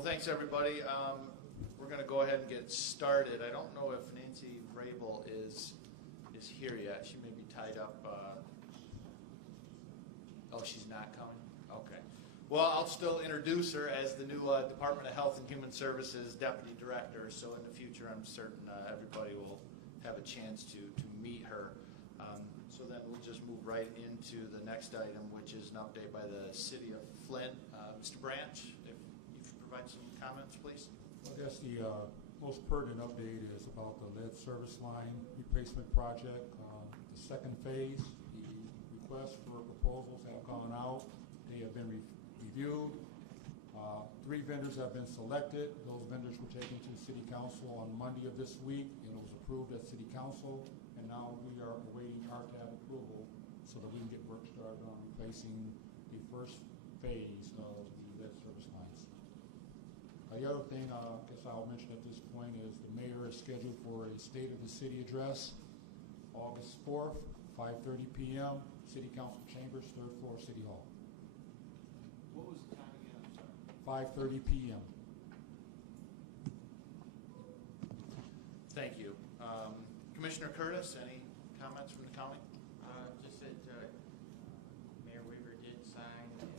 Well, thanks everybody. We're going to go ahead and get started. I don't know if Nancy Vrabel is here yet. She may be tied up. Oh, she's not coming? Okay. Well, I'll still introduce her as the new Department of Health and Human Services Deputy Director. So in the future, I'm certain everybody will have a chance to meet her. So then we'll just move right into the next item, which is an update by the City of Flint. Mr. Branch, if you could provide some comments, please. I guess the most pertinent update is about the lead service line replacement project. The second phase, the requests for proposals have gone out. They have been reviewed. 3 vendors have been selected. Those vendors were taken to City Council on Monday of this week, and it was approved at City Council. And now we are awaiting RTAB approval so that we can get work started on replacing the first phase of the lead service lines. The other thing I guess I'll mention at this point is the mayor is scheduled for a State of the City address August 4th, 5:30 p.m., City Council Chambers, 3rd floor, City Hall. What was the time again? I'm sorry. 5:30 p.m. Thank you. Commissioner Curtis, any comments from the county? Just that Mayor Weaver did sign and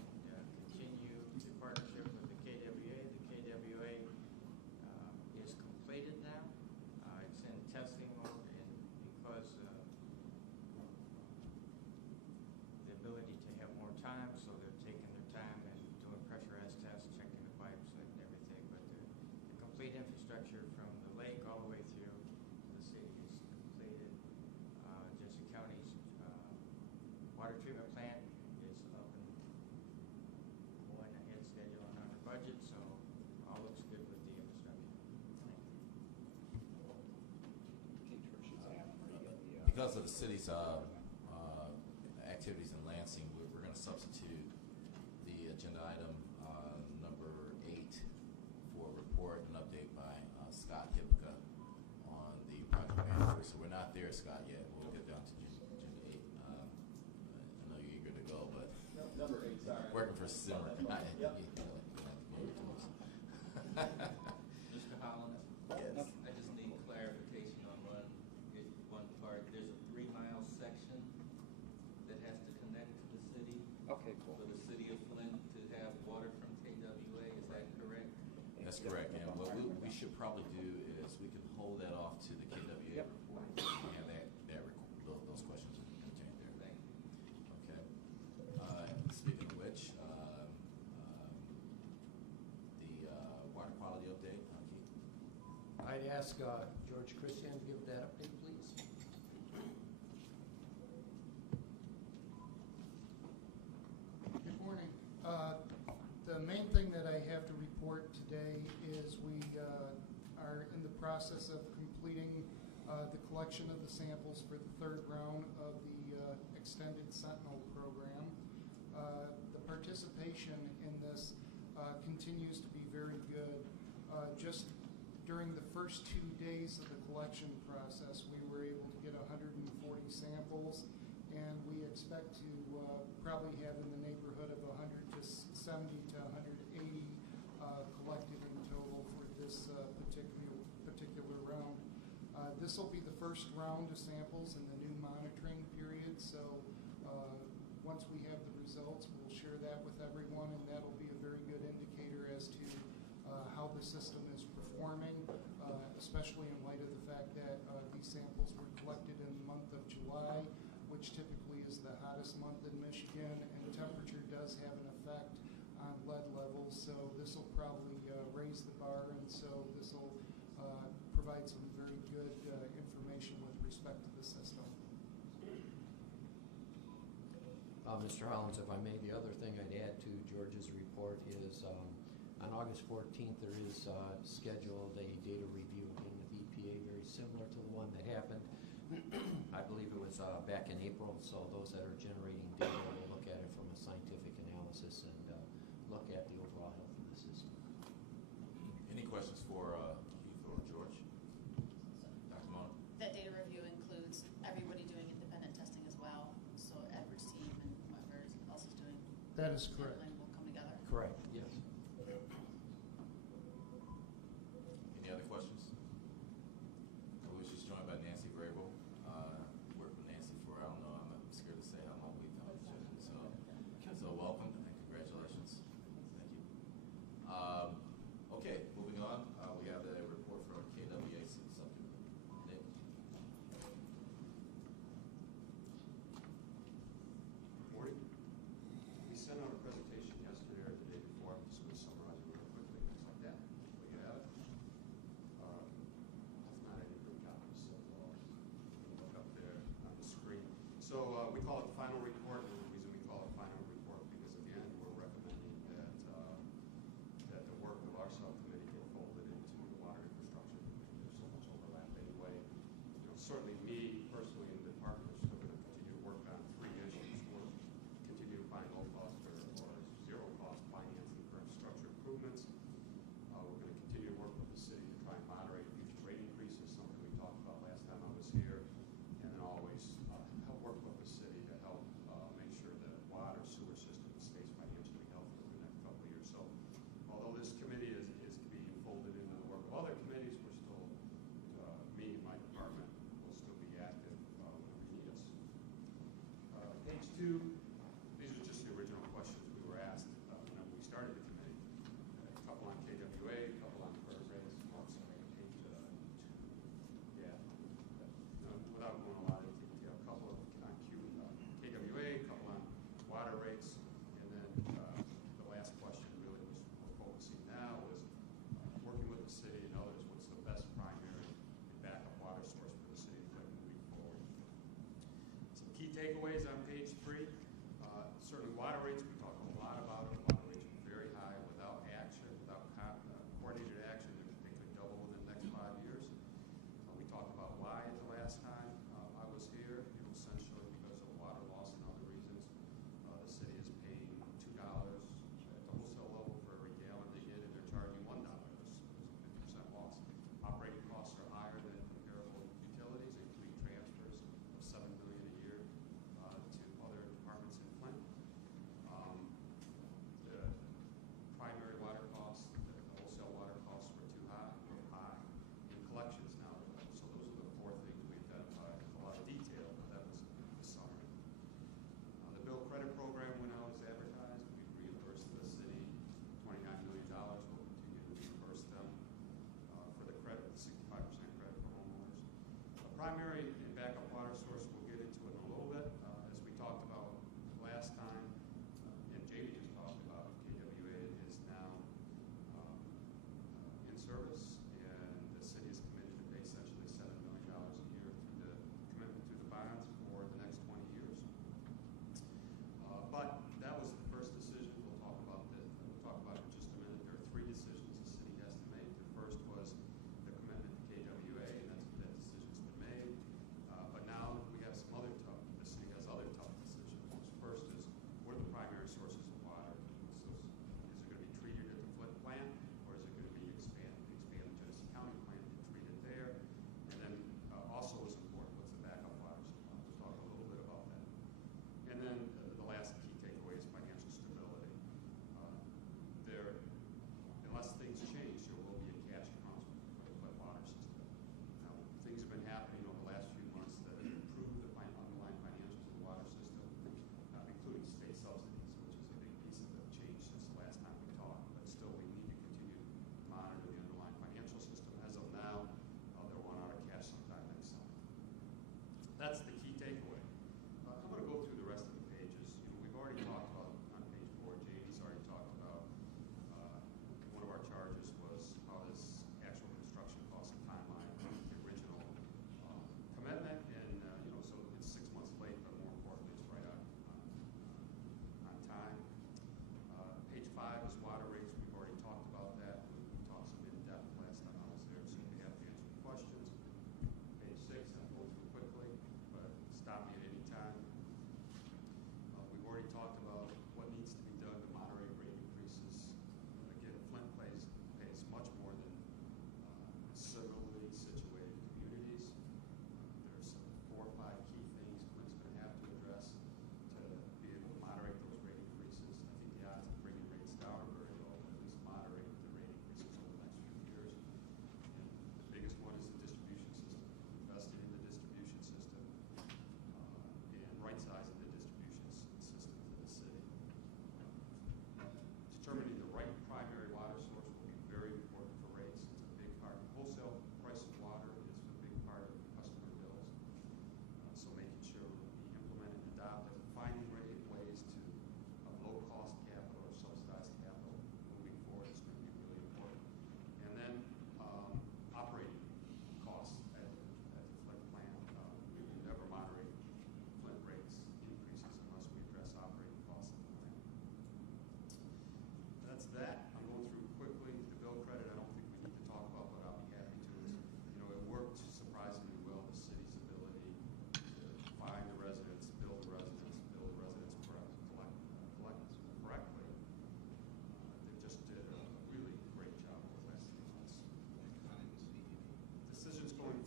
continue the partnership with the KWA. The KWA is completed now. It's in testing mode, and because the ability to have more time, so they're taking their time and doing pressurized tests, checking the pipes and everything. But the complete infrastructure from the lake all the way through to the city is completed. Jesse County's water treatment plant is up and going ahead schedule and under budget, so all looks good with the infrastructure. Because of the city's activities in Lansing, we're going to substitute the agenda item number 8 for a report and update by Scott Hipka on the project manager. So we're not there, Scott, yet. We'll get down to agenda 8. I know you're eager to go, but number 8, sorry. working for Simmer. Yep. Mr. Holland? Yes. I just need clarification on one part. There's a 3-mile section that has to connect to the city. Okay, cool. For the city of Flint to have water from KWA, is that correct? That's correct. And what we should probably do is we can hold that off to the KWA Yep. report and have those questions contained there. Thank you. Okay. Speaking of which, the water quality update, Keith. I'd ask George Christian to give that update, please. Good morning. The main thing that I have to report today is we are in the process of completing the collection of the samples for the 3rd round of the extended Sentinel program. The participation in this continues to be very good. Just during the first 2 days of the collection process, we were able to get 140 samples, and we expect to probably have in the neighborhood of 170 to 180 collected in total for this particular round. This will be the first round of samples in the new monitoring period, so once we have the results, we'll share that with everyone, and that'll be a very good indicator as to how the system is performing, especially in light of the fact that these samples were collected in the month of July, which typically is the hottest month in Michigan, and temperature does have an effect on lead levels, so this will probably raise the bar, and so this will provide some very good information with respect to the system. Mr. Hollins, if I may, the other thing I'd add to George's report is on August 14th there is scheduled a data review again with EPA, very similar to the one that happened. I believe it was back in April, so those that are generating data will look at it from a scientific analysis and look at the overall health of the system. Any questions for Keith or George? Dr. Mona? That data review includes everybody doing independent testing as well, so Edward's team and whoever else is doing That is correct. sampling will come together. Correct, yes.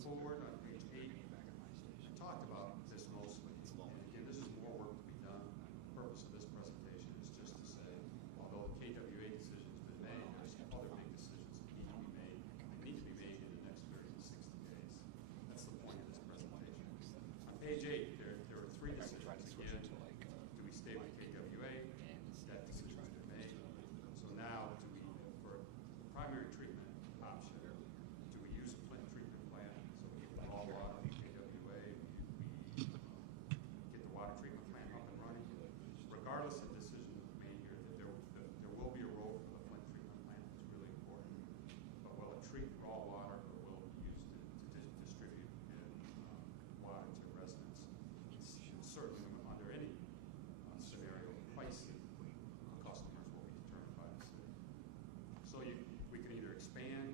forward on page 8, I talked about this mostly. And again, this is more work to be done. The purpose of this presentation is just to say, although the KWA decision has been made, there's some other big decisions that need to be made in the next 30 to 60 days. That's the point of this presentation. On page 8, there are 3 decisions. Again, do we stay with KWA? That decision has been made. So now, for the primary treatment option, do we use a Flint treatment plant so we get raw water from KWA? We get the water treatment plant up and running? Regardless of decision made here, that there will be a role for the Flint treatment plant. It's really important. But will it treat raw water, or will it be used to distribute water to residents? Certainly, under any scenario, pricing customers will be determined by the city. So we can either expand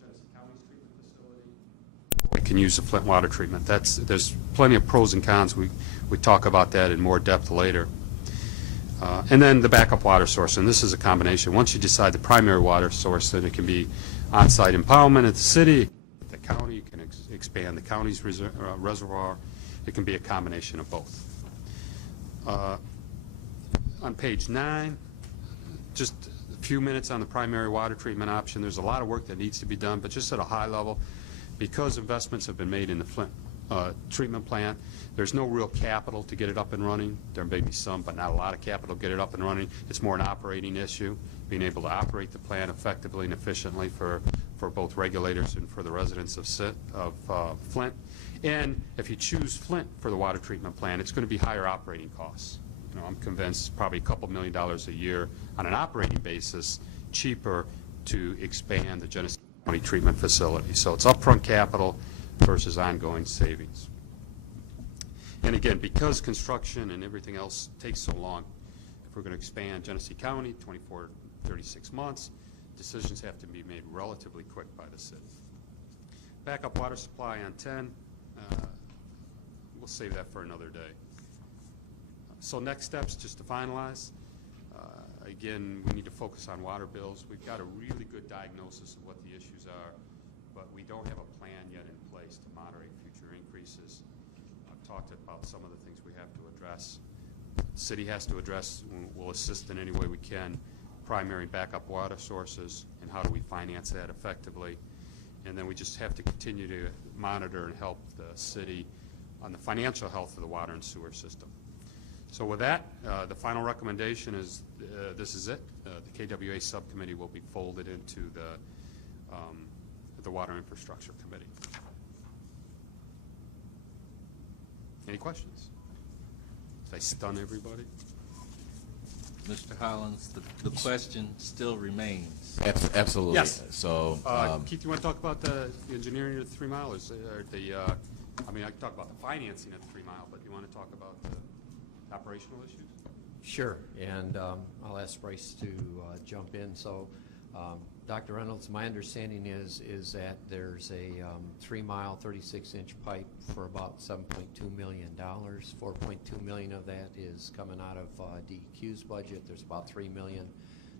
Genesee County's treatment facility, or we can use the Flint water treatment. There's plenty of pros and cons. We talk about that in more depth later. And then the backup water source, and this is a combination. Once you decide the primary water source, then it can be on-site impoundment at the city, the county. You can expand the county's reservoir. It can be a combination of both. On page 9, just a few minutes on the primary water treatment option. There's a lot of work that needs to be done, but just at a high level, because investments have been made in the Flint treatment plant, there's no real capital to get it up and running. There may be some, but not a lot of capital to get it up and running. It's more an operating issue, being able to operate the plant effectively and efficiently for both regulators and for the residents of Flint. And if you choose Flint for the water treatment plant, it's going to be higher operating costs. I'm convinced probably a couple $1 million a year on an operating basis, cheaper to expand the Genesee County treatment facility. So it's upfront capital versus ongoing savings. And again, because construction and everything else takes so long, if we're going to expand Genesee County, 24, 36 months, decisions have to be made relatively quick by the city. Backup water supply on 10. We'll save that for another day. So next steps, just to finalize. Again, we need to focus on water bills. We've got a really good diagnosis of what the issues are, but we don't have a plan yet in place to moderate future increases. I've talked about some of the things we have to address. The city has to address, we'll assist in any way we can, primary backup water sources, and how do we finance that effectively. And then we just have to continue to monitor and help the city on the financial health of the water and sewer system. So with that, the final recommendation is this is it. The KWA subcommittee will be folded into the Water Infrastructure Committee. Any questions? Did I stun everybody? Mr. Hollins, the question still remains. Absolutely. Yes. So, Keith, you want to talk about the engineering of the 3 Mile? I mean, I can talk about the financing of the 3 Mile, but you want to talk about the operational issues? Sure, and I'll ask Bryce to jump in. So, Dr. Reynolds, my understanding is that there's a 3 Mile, 36-inch pipe for about $7.2 million. $4.2 million of that is coming out of DEQ's budget. There's about $3 million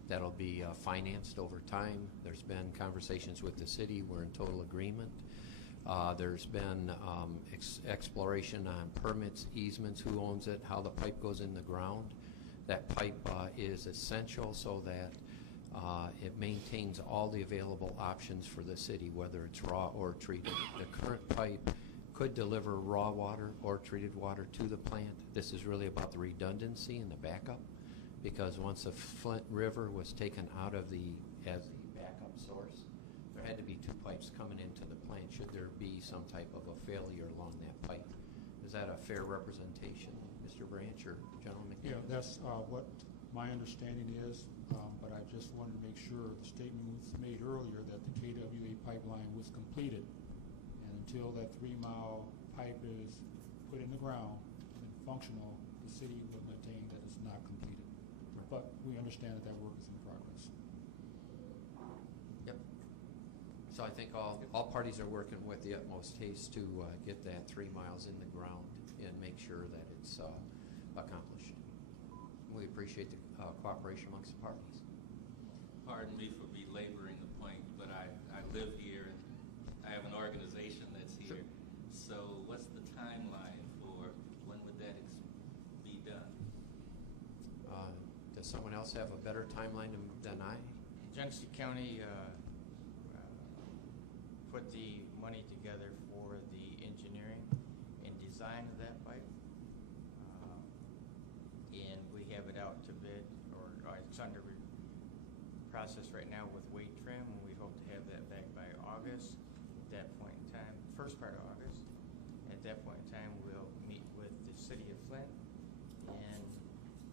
that'll be financed over time. There's been conversations with the city. We're in total agreement. There's been exploration on permits, easements, who owns it, how the pipe goes in the ground. That pipe is essential so that it maintains all the available options for the city, whether it's raw or treated. The current pipe could deliver raw water or treated water to the plant. This is really about the redundancy and the backup, because once the Flint River was taken out of as the backup source, there had to be 2 pipes coming into the plant should there be some type of a failure along that pipe. Is that a fair representation, Mr. Branch or General McNeil? Yeah, that's what my understanding is, but I just wanted to make sure the statement was made earlier that the KWA pipeline was completed. And until that 3 Mile pipe is put in the ground and functional, the city will maintain that it's not completed. But we understand that work is in progress. Yep. So I think all parties are working with the utmost haste to get that 3 miles in the ground and make sure that it's accomplished. We appreciate the cooperation amongst the parties. Pardon me for belaboring the point, but I live here and I have an organization that's here. else have a better timeline than I? Genesee County put the money together for the engineering and design of that pipe. And we have it out to bid, or it's under process right now with weight trim, and we hope to have that back by August. At that point in time, first part of August. At that point in time, we'll meet with the city of Flint and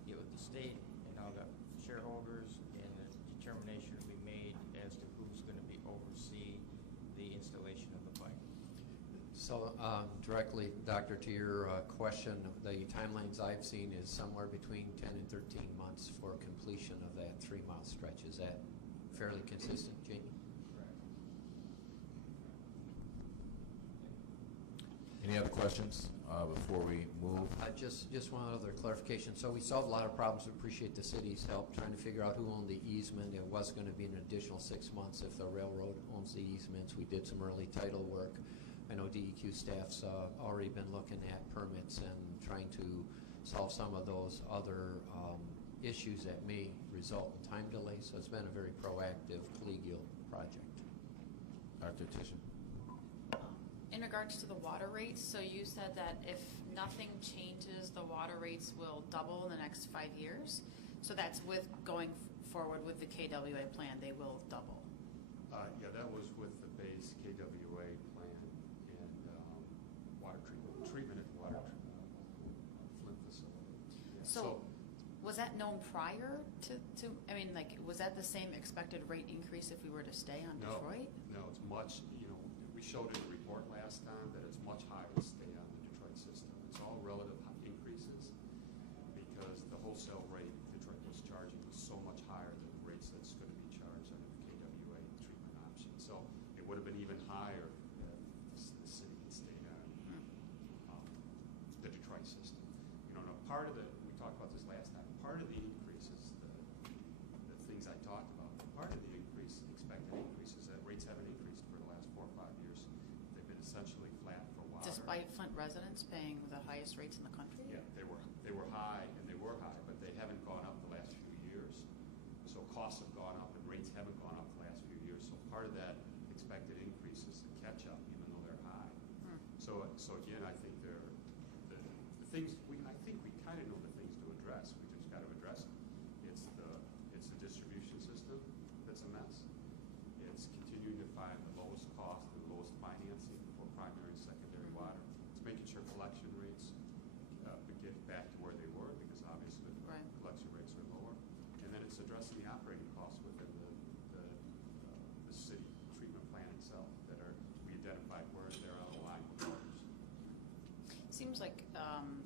get with the state and all the shareholders, and the determination will be made as to who's going to be oversee the installation of the pipe. So directly, Doctor, to your question, the timelines I've seen is somewhere between 10 and 13 months for completion of that 3-mile stretch. Is that fairly consistent, Jamie? Any other questions before we move? Just one other clarification. So we solved a lot of problems. We appreciate the city's help trying to figure out who owned the easement. It was going to be an additional 6 months if the railroad owns the easements. We did some early title work. I know DEQ staff's already been looking at permits and trying to solve some of those other issues that may result in time delays. So it's been a very proactive collegial project. Dr. Tishon? In regards to the water rates, so you said that if nothing changes, the water rates will double in the next 5 years. So that's with going forward with the KWA plan, they will double. Yeah, that was with the base KWA plan and water treatment at the water Flint facility. Yeah. So was that known prior to, I mean, like, was that the same expected rate increase if we were to stay on Detroit? No, it's much, we showed in the report last time that it's much higher to stay on the Detroit system. It's all relative increases because the wholesale rate Detroit was charging was so much higher than the rates that's going to be charged under the KWA treatment option. So it would have been even higher if the city had stayed on the Detroit system. Now part of we talked about this last time, part of the increase is the things I talked about. Part of the increase, expected increase, is that rates haven't increased for the last 4 or 5 years. They've been essentially flat for a while. Despite Flint residents paying the highest rates in the country? Yeah, they were high, but they haven't gone up the last few years. So costs have gone up and rates haven't gone up the last few years. So part of that expected increase is the catch up, even though they're high. So again, I think the things I think we kind of know the things to address. We just got to address them. It's the distribution system that's a mess. It's continuing to find the lowest cost and the lowest financing for primary and secondary water. It's making sure collection rates get back to where they were, because obviously Right. collection rates are lower. And then it's addressing the operating costs within the city treatment plan itself that we identified where they're out of line with others. Seems like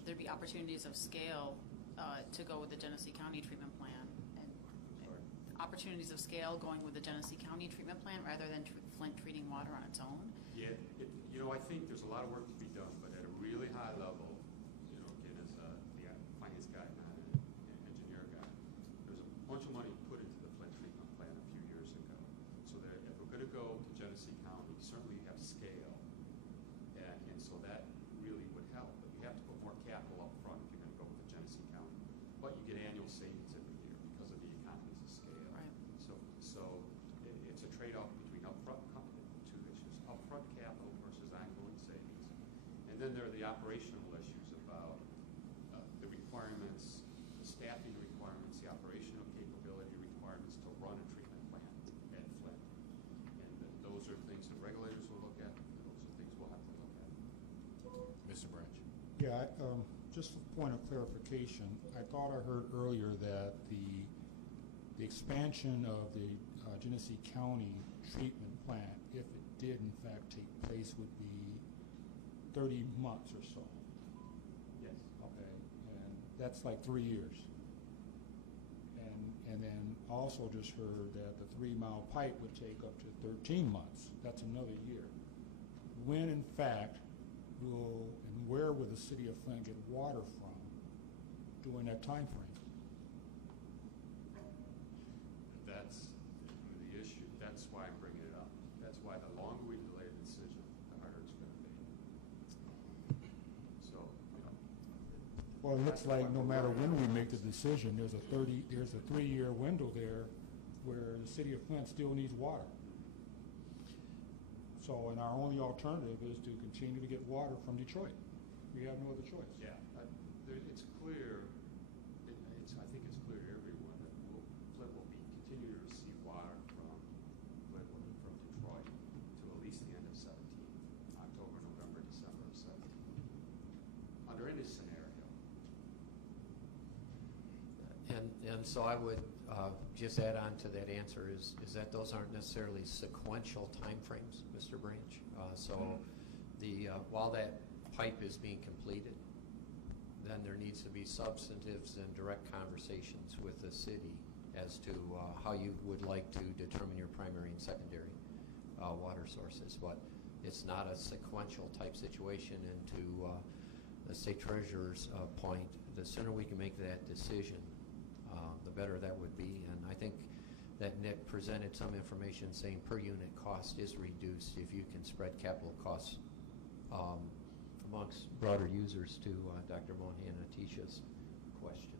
there'd be opportunities of scale to go with the Genesee County treatment plan, and Sorry. opportunities of scale going with the Genesee County treatment plan rather than Flint treating water on its own. Yeah, I think there's a lot of work to be done, but at a really high level, again, as the finance guy, not an engineer guy, there's a bunch of money put into the Flint treatment plan a few years ago. So that if we're going to go to Genesee County, certainly you have scale, and so that really would help. But you have to put more capital up front if you're going to go with the Genesee County. But you get annual savings every year because of the economies of scale. Right. So it's a trade-off between two issues: upfront capital versus ongoing savings. And then there are the operational issues about the requirements, the staffing requirements, the operational capability requirements to run a treatment plant at Flint. And those are things that regulators will look at, and those are things we'll have to look at. Mr. Branch? Yeah, just a point of clarification. I thought I heard earlier that the expansion of the Genesee County treatment plant, if it did in fact take place, would be 30 months or so. Yes. Okay, and that's like 3 years. And then also just heard that the 3-mile pipe would take up to 13 months. That's another year. When in fact will and where will the city of Flint get water from during that time frame? That's the issue. That's why I'm bringing it up. That's why the longer we delay the decision, the harder it's going to be. So, Well, it looks like no matter when we make the decision, there's a 3-year window there where the city of Flint still needs water. So, and our only alternative is to continue to get water from Detroit. We have no other choice. Yeah, it's clear, I think it's clear to everyone that Flint will continue to receive water from Detroit to at least the end of 17, October, November, December of 17, under any scenario. And so I would just add on to that answer is that those aren't necessarily sequential timeframes, Mr. Branch. While that pipe is being completed, then there needs to be substantives and direct conversations with the city as to how you would like to determine your primary and secondary water sources. But it's not a sequential type situation. And to the state treasurer's point, the sooner we can make that decision, the better that would be. And I think that Nick presented some information saying per unit cost is reduced if you can spread capital costs amongst broader users to Dr. Mohan and Atisha's question.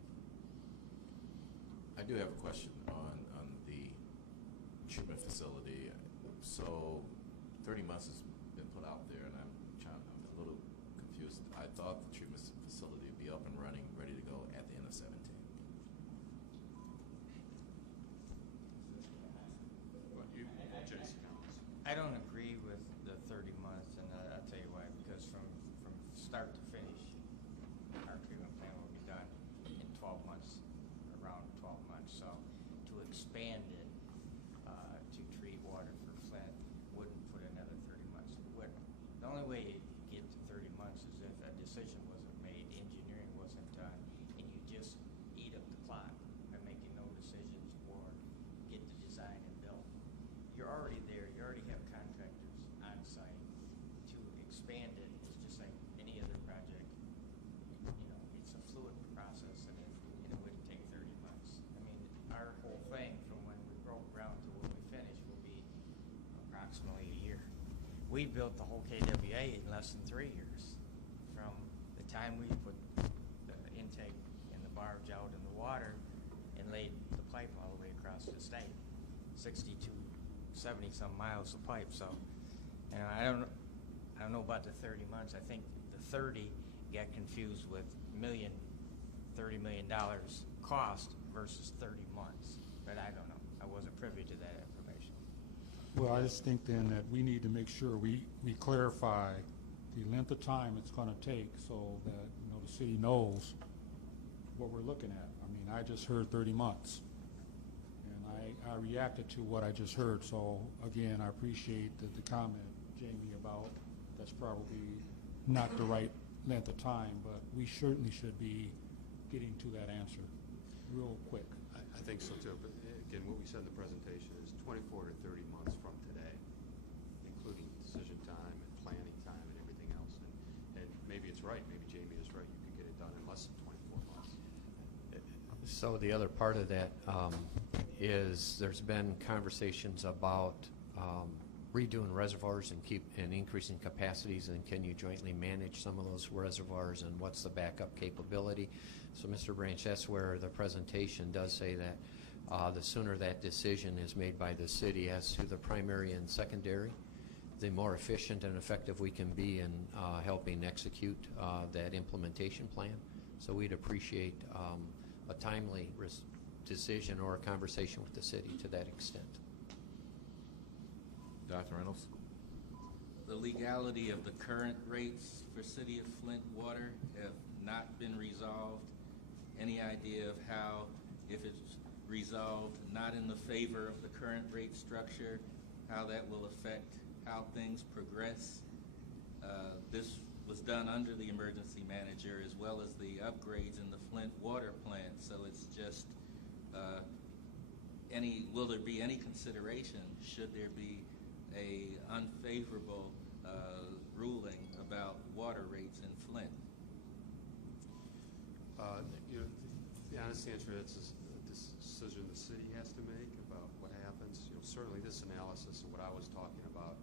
I do have a question on the treatment facility. So 30 months has been put out there, and I'm a little confused. I thought the treatment facility would be up and running, ready to go at the end of 17. I don't agree with the 30 months, and I'll tell you why. Because from start to finish, our treatment plan will be done in 12 months, around 12 months. So to expand it to treat water for Flint wouldn't put another 30 months. The only way you get to 30 months is if a decision wasn't made, engineering wasn't done, and you just eat up the clock by making no decisions or get the design and build. You're already there. You already have contractors on site. To expand it is just like any other project. It's a fluid process, and it wouldn't take 30 months. I mean, our whole thing from when we broke ground to when we finish will be approximately a year. We built the whole KWA in less than 3 years. From the time we put the intake and the barge out in the water and laid the pipe all the way across the state, 70-some miles of pipe. So, I don't know about the 30 months. I think the 30 got confused with $30 million cost versus 30 months. But I don't know. I wasn't privy to that information. Well, I just think then that we need to make sure we clarify the length of time it's going to take so that the city knows what we're looking at. I mean, I just heard 30 months. I reacted to what I just heard, so again, I appreciate the comment, Jamie, about that's probably not the right length of time, but we certainly should be getting to that answer real quick. I think so too, but again, what we said in the presentation is 24 to 30 months from today, including decision time and planning time and everything else. And maybe it's right, maybe Jamie is right, you could get it done in less than 24 months. So the other part of that is there's been conversations about redoing reservoirs and increasing capacities, and can you jointly manage some of those reservoirs, and what's the backup capability? So Mr. Branch, that's where the presentation does say that the sooner that decision is made by the city as to the primary and secondary, the more efficient and effective we can be in helping execute that implementation plan. So we'd appreciate a timely decision or a conversation with the city to that extent. Dr. Reynolds? The legality of the current rates for City of Flint water have not been resolved. Any idea of how, if it's resolved not in the favor of the current rate structure, how that will affect how things progress? This was done under the emergency manager as well as the upgrades in the Flint water plant, so it's just will there be any consideration should there be a unfavorable ruling about water rates in Flint? The honest answer is a decision the city has to make about what happens. Certainly this analysis and what I was talking about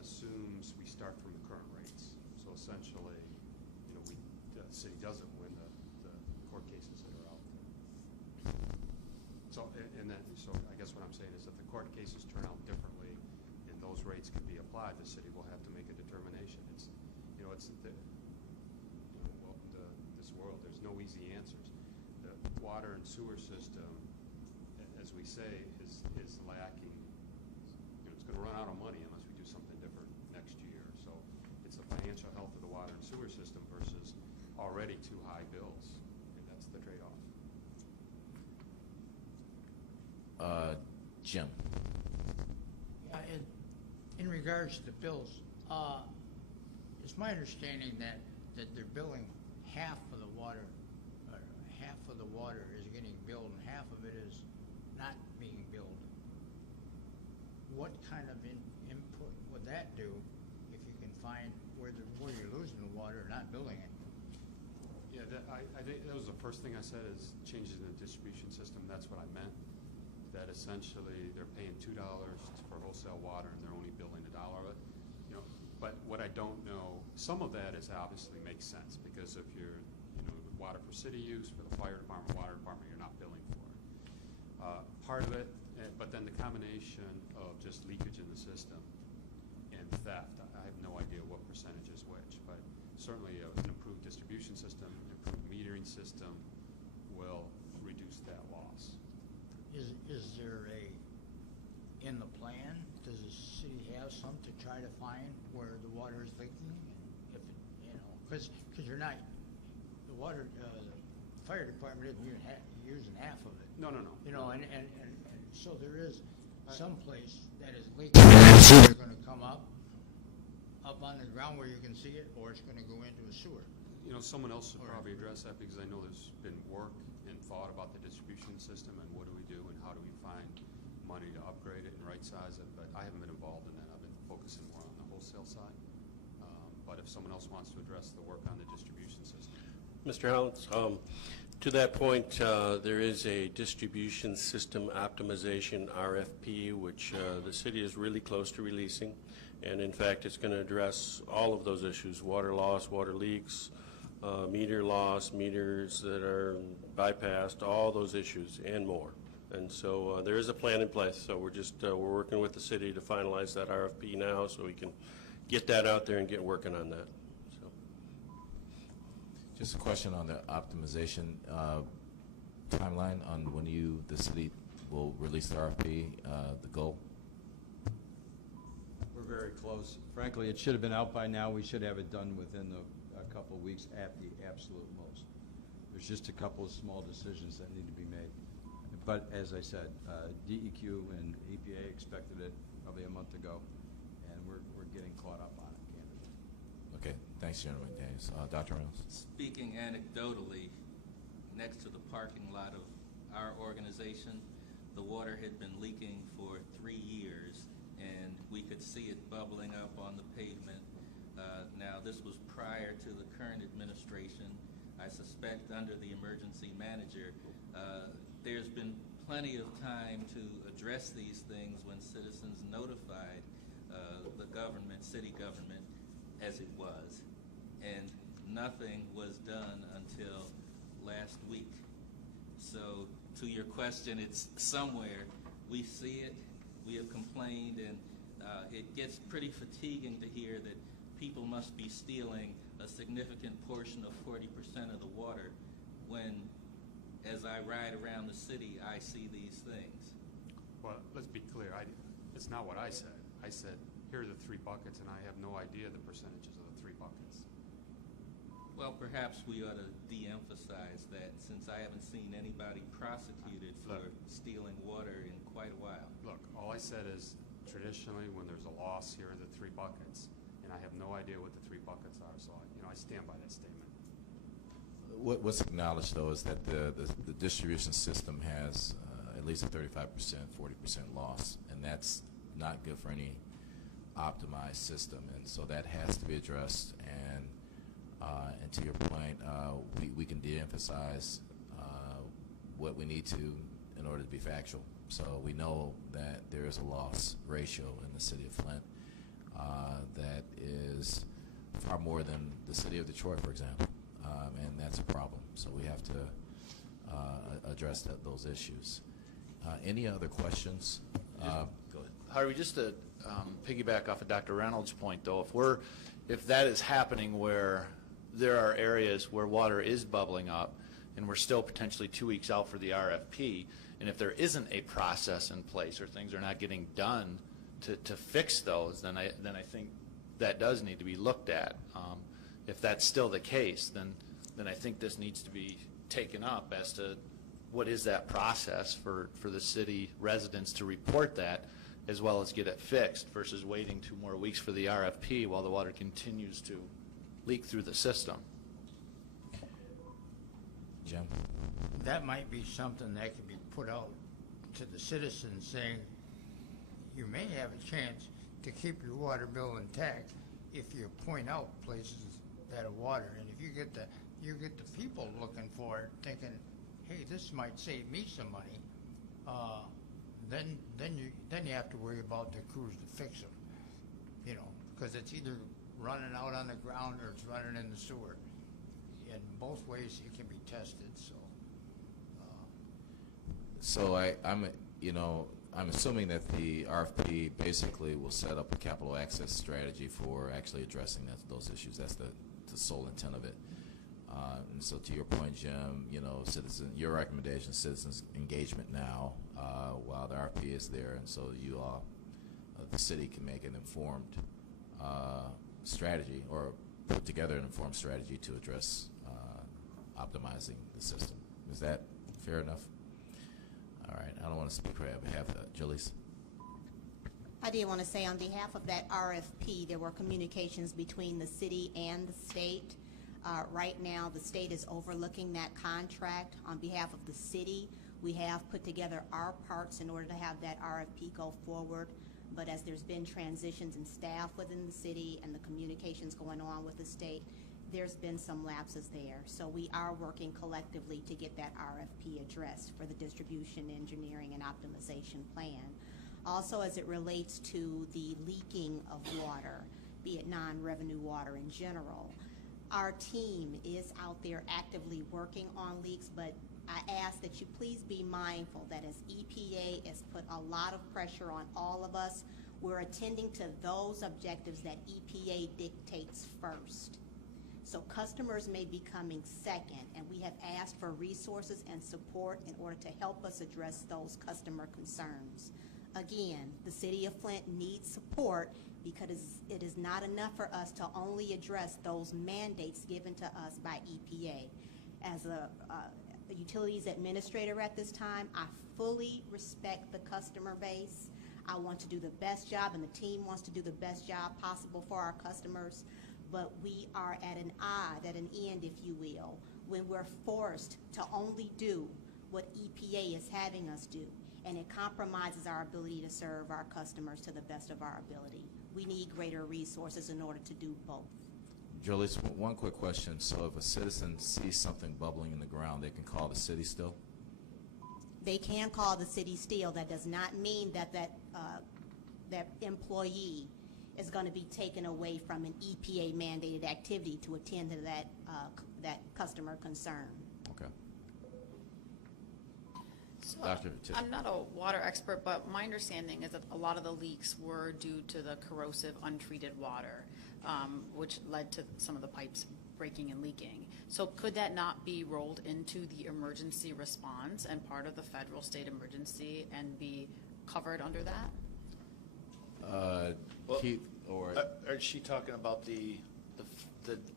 assumes we start from the current rates. So essentially, city doesn't win the court cases that are out there. So, so I guess what I'm saying is if the court cases turn out differently and those rates can be applied, the city will have to make a determination. Welcome to this world. There's no easy answers. The water and sewer system, as we say, is lacking. It's going to run out of money unless we do something different next year. So it's the financial health of the water and sewer system versus already too high bills. And that's the trade-off. Jim. Yeah, in regards to the bills, it's my understanding that they're billing half of the water, or half of the water is getting billed and half of it is not being billed. What kind of input would that do if you can find where you're losing the water, not billing it? Yeah, I think that was the first thing I said is changes in the distribution system. That's what I meant. That essentially they're paying $2 for wholesale water and they're only billing $1 of it. But what I don't know, some of that is obviously makes sense because if you're, water for city use, for the fire department, water department, you're not billing for it. Part of it, but then the combination of just leakage in the system and theft, I have no idea what percentage is which, but certainly an improved distribution system, improved metering system will reduce that loss. Is there in the plan, does the city have some to try to find where the water is leaking? And if because you're not, the water, the fire department isn't using half of it. No. And so there is some place that is leaking. It's going to come up on the ground where you can see it, or it's going to go into a sewer. Someone else should probably address that because I know there's been work and thought about the distribution system and what do we do and how do we find money to upgrade it and right-size it, but I haven't been involved in that. I've been focusing more on the wholesale side. But if someone else wants to address the work on the distribution system. Mr. Hollins, to that point, there is a distribution system optimization RFP, which the city is really close to releasing. And in fact, it's going to address all of those issues: water loss, water leaks, meter loss, meters that are bypassed, all those issues and more. And so there is a plan in place. So we're working with the city to finalize that RFP now so we can get that out there and get working on that. So. Just a question on the optimization timeline on when the city will release the RFP, the goal. We're very close. Frankly, it should have been out by now. We should have it done within a couple of weeks at the absolute most. There's just a couple of small decisions that need to be made. But as I said, DEQ and EPA expected it probably a month ago, and we're getting caught up on it, candidly. Okay, thanks, Chairman Davis. Dr. Reynolds. Speaking anecdotally, next to the parking lot of our organization, the water had been leaking for 3 years, and we could see it bubbling up on the pavement. Now, this was prior to the current administration. I suspect under the emergency manager, there's been plenty of time to address these things when citizens notified the government, city government, as it was, and nothing was done until last week. So to your question, it's somewhere. We see it, we have complained, and it gets pretty fatiguing to hear that people must be stealing a significant portion of 40% of the water when, as I ride around the city, I see these things. Well, let's be clear. It's not what I said. I said, here are the 3 buckets, and I have no idea the percentages of the 3 buckets. Well, perhaps we ought to de-emphasize that, since I haven't seen anybody prosecuted for stealing water in quite a while. Look, all I said is traditionally when there's a loss, here are the 3 buckets, and I have no idea what the 3 buckets are, so I stand by that statement. What's acknowledged, though, is that the distribution system has at least a 35%, 40% loss, and that's not good for any optimized system, and so that has to be addressed. And to your point, we can de-emphasize what we need to in order to be factual. So we know that there is a loss ratio in the city of Flint that is far more than the city of Detroit, for example. and that's a problem. So we have to address those issues. Any other questions? Go ahead. Harvey, just to piggyback off of Dr. Reynolds' point, though, if that is happening where there are areas where water is bubbling up and we're still potentially 2 weeks out for the RFP, and if there isn't a process in place or things are not getting done to fix those, then I think that does need to be looked at. If that's still the case, then I think this needs to be taken up as to what is that process for the city residents to report that, as well as get it fixed, versus waiting 2 more weeks for the RFP while the water continues to leak through the system. Jim? That might be something that could be put out to the citizens saying, you may have a chance to keep your water bill intact if you point out places that are water. And if you get the people looking for it, thinking, hey, this might save me some money, then you have to worry about the crews to fix them, you know, because it's either running out on the ground or it's running in the sewer. In both ways, it can be tested. So I'm assuming that the RFP basically will set up a capital access strategy for actually addressing those issues. That's the sole intent of it. And so to your point, Jim, your recommendation, citizens engagement now while the RFP is there, and so you all, the city, can make an informed strategy or put together an informed strategy to address optimizing the system. Is that fair enough? All right. I don't want to speak for behalf of that. Julie's? I did want to say on behalf of that RFP, there were communications between the city and the state. Right now, the state is overlooking that contract. On behalf of the city, we have put together our parts in order to have that RFP go forward. But as there's been transitions in staff within the city and the communications going on with the state, there's been some lapses there. So we are working collectively to get that RFP addressed for the distribution, engineering, and optimization plan. Also, as it relates to the leaking of water, be it non-revenue water in general, our team is out there actively working on leaks, but I ask that you please be mindful that as EPA has put a lot of pressure on all of us, we're attending to those objectives that EPA dictates first. So customers may be coming second, and we have asked for resources and support in order to help us address those customer concerns. Again, the City of Flint needs support because it is not enough for us to only address those mandates given to us by EPA. As a utilities administrator at this time, I fully respect the customer base. I want to do the best job, and the team wants to do the best job possible for our customers. But we are at an odd, at an end, if you will, when we're forced to only do what EPA is having us do, and it compromises our ability to serve our customers to the best of our ability. We need greater resources in order to do both. Julie, one quick question. So if a citizen sees something bubbling in the ground, they can call the city still? They can call the city still. That does not mean that that employee is going to be taken away from an EPA mandated activity to attend to that customer concern. Okay. So Dr. I'm not a water expert, but my understanding is that a lot of the leaks were due to the corrosive untreated water, which led to some of the pipes breaking and leaking. So could that not be rolled into the emergency response and part of the federal state emergency and be covered under that? Keith, or is she talking about the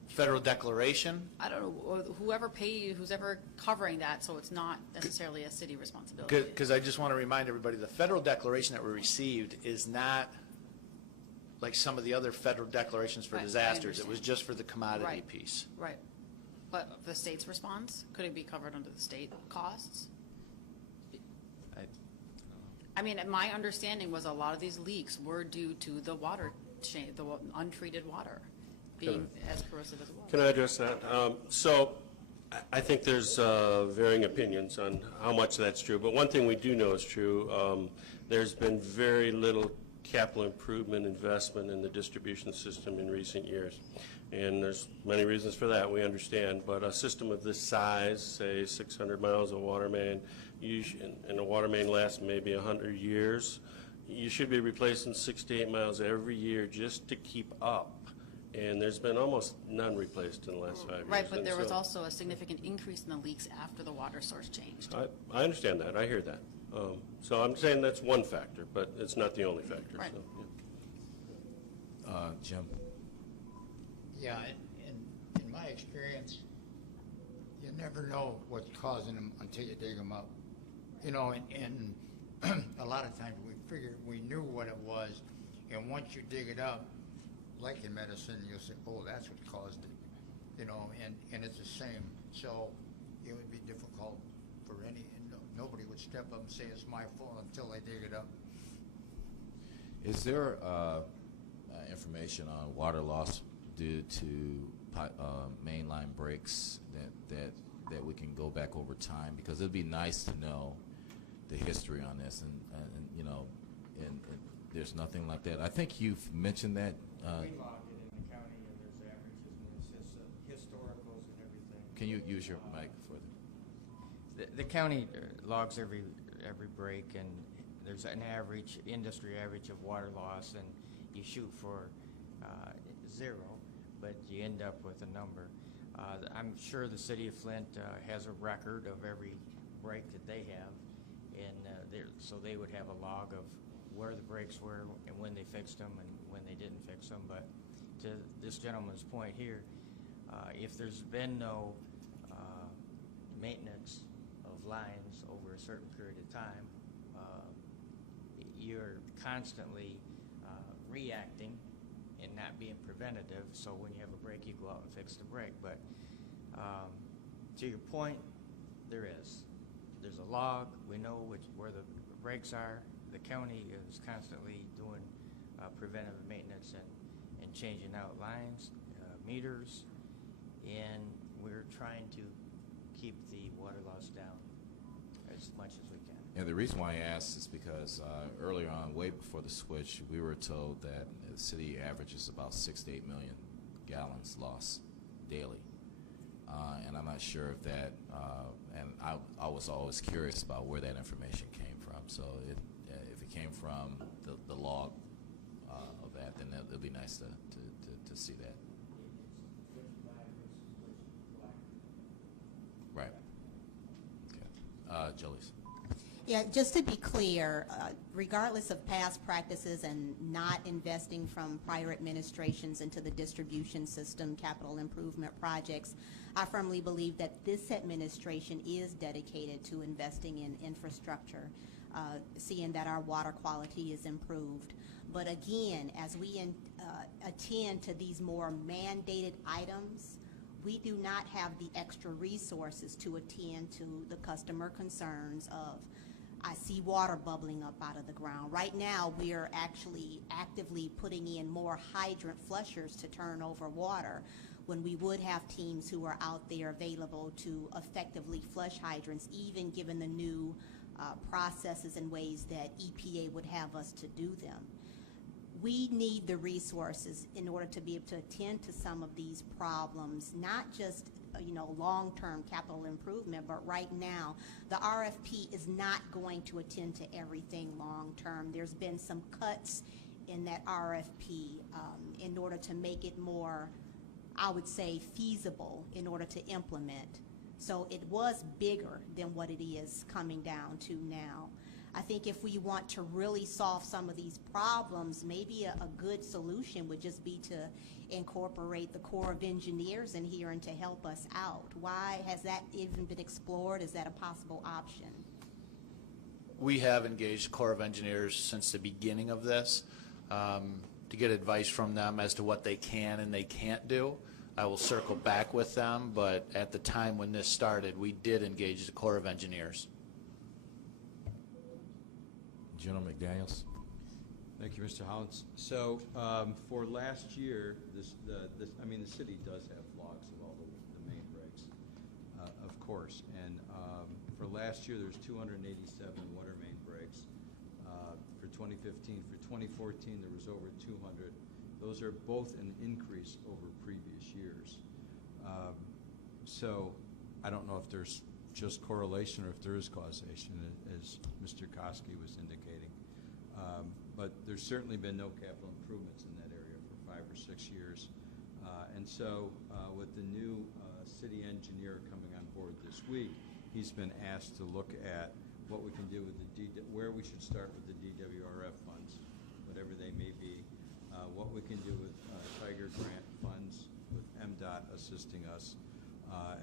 federal declaration? I don't know, or who's ever covering that, so it's not necessarily a city responsibility. Because I just want to remind everybody, the federal declaration that we received is not like some of the other federal declarations for Right, I disasters. It understand. was just for the commodity Right. piece. Right. But the state's response, could it be covered under the state costs? I mean, my understanding was a lot of these leaks were due to the water chain, the untreated water being as corrosive as it was. Can I address that? So I think there's varying opinions on how much that's true, but one thing we do know is true. There's been very little capital improvement investment in the distribution system in recent years. And there's many reasons for that, we understand, but a system of this size, say 600 miles of water main, and a water main lasts maybe 100 years, you should be replacing 6 to 8 miles every year just to keep up. And there's been almost none replaced in the last 5 years. Right, but And there was so- also a significant increase in the leaks after the water source changed. I understand that, I hear that. So I'm saying that's one factor, but it's not the only factor. Right. So, Jim? Yeah, in my experience, you never know what's causing them until you dig them up. You know, and a lot of times we knew what it was, and once you dig it up, like in medicine, you'll say, oh, that's what caused it. You know, and it's the same. So it would be difficult for nobody would step up and say it's my fault until they dig it up. Is there information on water loss due to mainline breaks that we can go back over time? Because it'd be nice to know the history on this, and you know, and there's nothing like that. I think you've mentioned that. We log it in the county, and there's averages, and it's just historicals and everything. Can you use your mic for The county logs every break, and there's an average, industry average of water loss, and you shoot for 0, but you end up with a number. I'm sure the city of Flint has a record of every break that they have, and so they would have a log of where the breaks were and when they fixed them and when they didn't fix them. But to this gentleman's point here, if there's been no maintenance of lines over a certain period of time, you're constantly reacting and not being preventative. So when you have a break, you go out and fix the break. But to your point, there's a log. We know where the breaks are. The county is constantly doing preventive maintenance and changing out lines, meters, and we're trying to keep the water loss down as much as we can. And the reason why I asked is because earlier on, way before the switch, we were told that the city averages about 6 to 8 million gallons lost daily. And I'm not sure if that, and I was always curious about where that information came from. So if it came from the log of that, then it'll be nice to see that. Right. Okay. Jolies. Yeah, just to be clear, regardless of past practices and not investing from prior administrations into the distribution system capital improvement projects, I firmly believe that this administration is dedicated to investing in infrastructure, seeing that our water quality is improved. But again, as we attend to these more mandated items, we do not have the extra resources to attend to the customer concerns of, I see water bubbling up out of the ground. Right now, we are actually actively putting in more hydrant flushers to turn over water when we would have teams who are out there available to effectively flush hydrants, even given the new processes and ways that EPA would have us to do them. We need the resources in order to be able to attend to some of these problems, not just long-term capital improvement, but right now, the RFP is not going to attend to everything long-term. There's been some cuts in that RFP in order to make it more, I would say, feasible in order to implement. So it was bigger than what it is coming down to now. I think if we want to really solve some of these problems, maybe a good solution would just be to incorporate the Corps of Engineers in here and to help us out. Why has that even been explored? Is that a possible option? We have engaged Corps of Engineers since the beginning of this to get advice from them as to what they can and they can't do. I will circle back with them, but at the time when this started, we did engage the Corps of Engineers. General McDaniels. Thank you, Mr. Hollins. So for last year, the city does have logs of all the main breaks, of course. And for last year, there's 287 water main breaks. For 2015. For 2014, there was over 200. Those are both an increase over previous years. So I don't know if there's just correlation or if there is causation, as Mr. Koski was indicating. But there's certainly been no capital improvements in that area for 5 or 6 years. And so with the new city engineer coming on board this week, he's been asked to look at what we can do with where we should start with the DWRF funds, whatever they may be, what we can do with Tiger grant funds, with MDOT assisting us,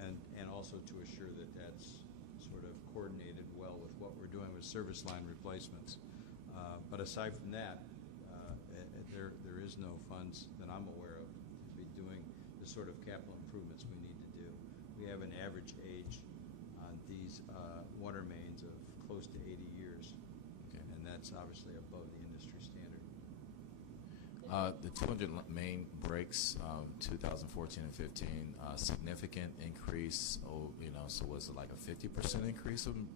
and also to assure that that's sort of coordinated well with what we're doing with service line replacements. But aside from that, there is no funds that I'm aware of to be doing the sort of capital improvements we need to do. We have an average age on these water mains of close to 80 years, and that's obviously above the industry standard. The 200 main breaks, 2014 and 15, significant increase. So was it like a 50% increase in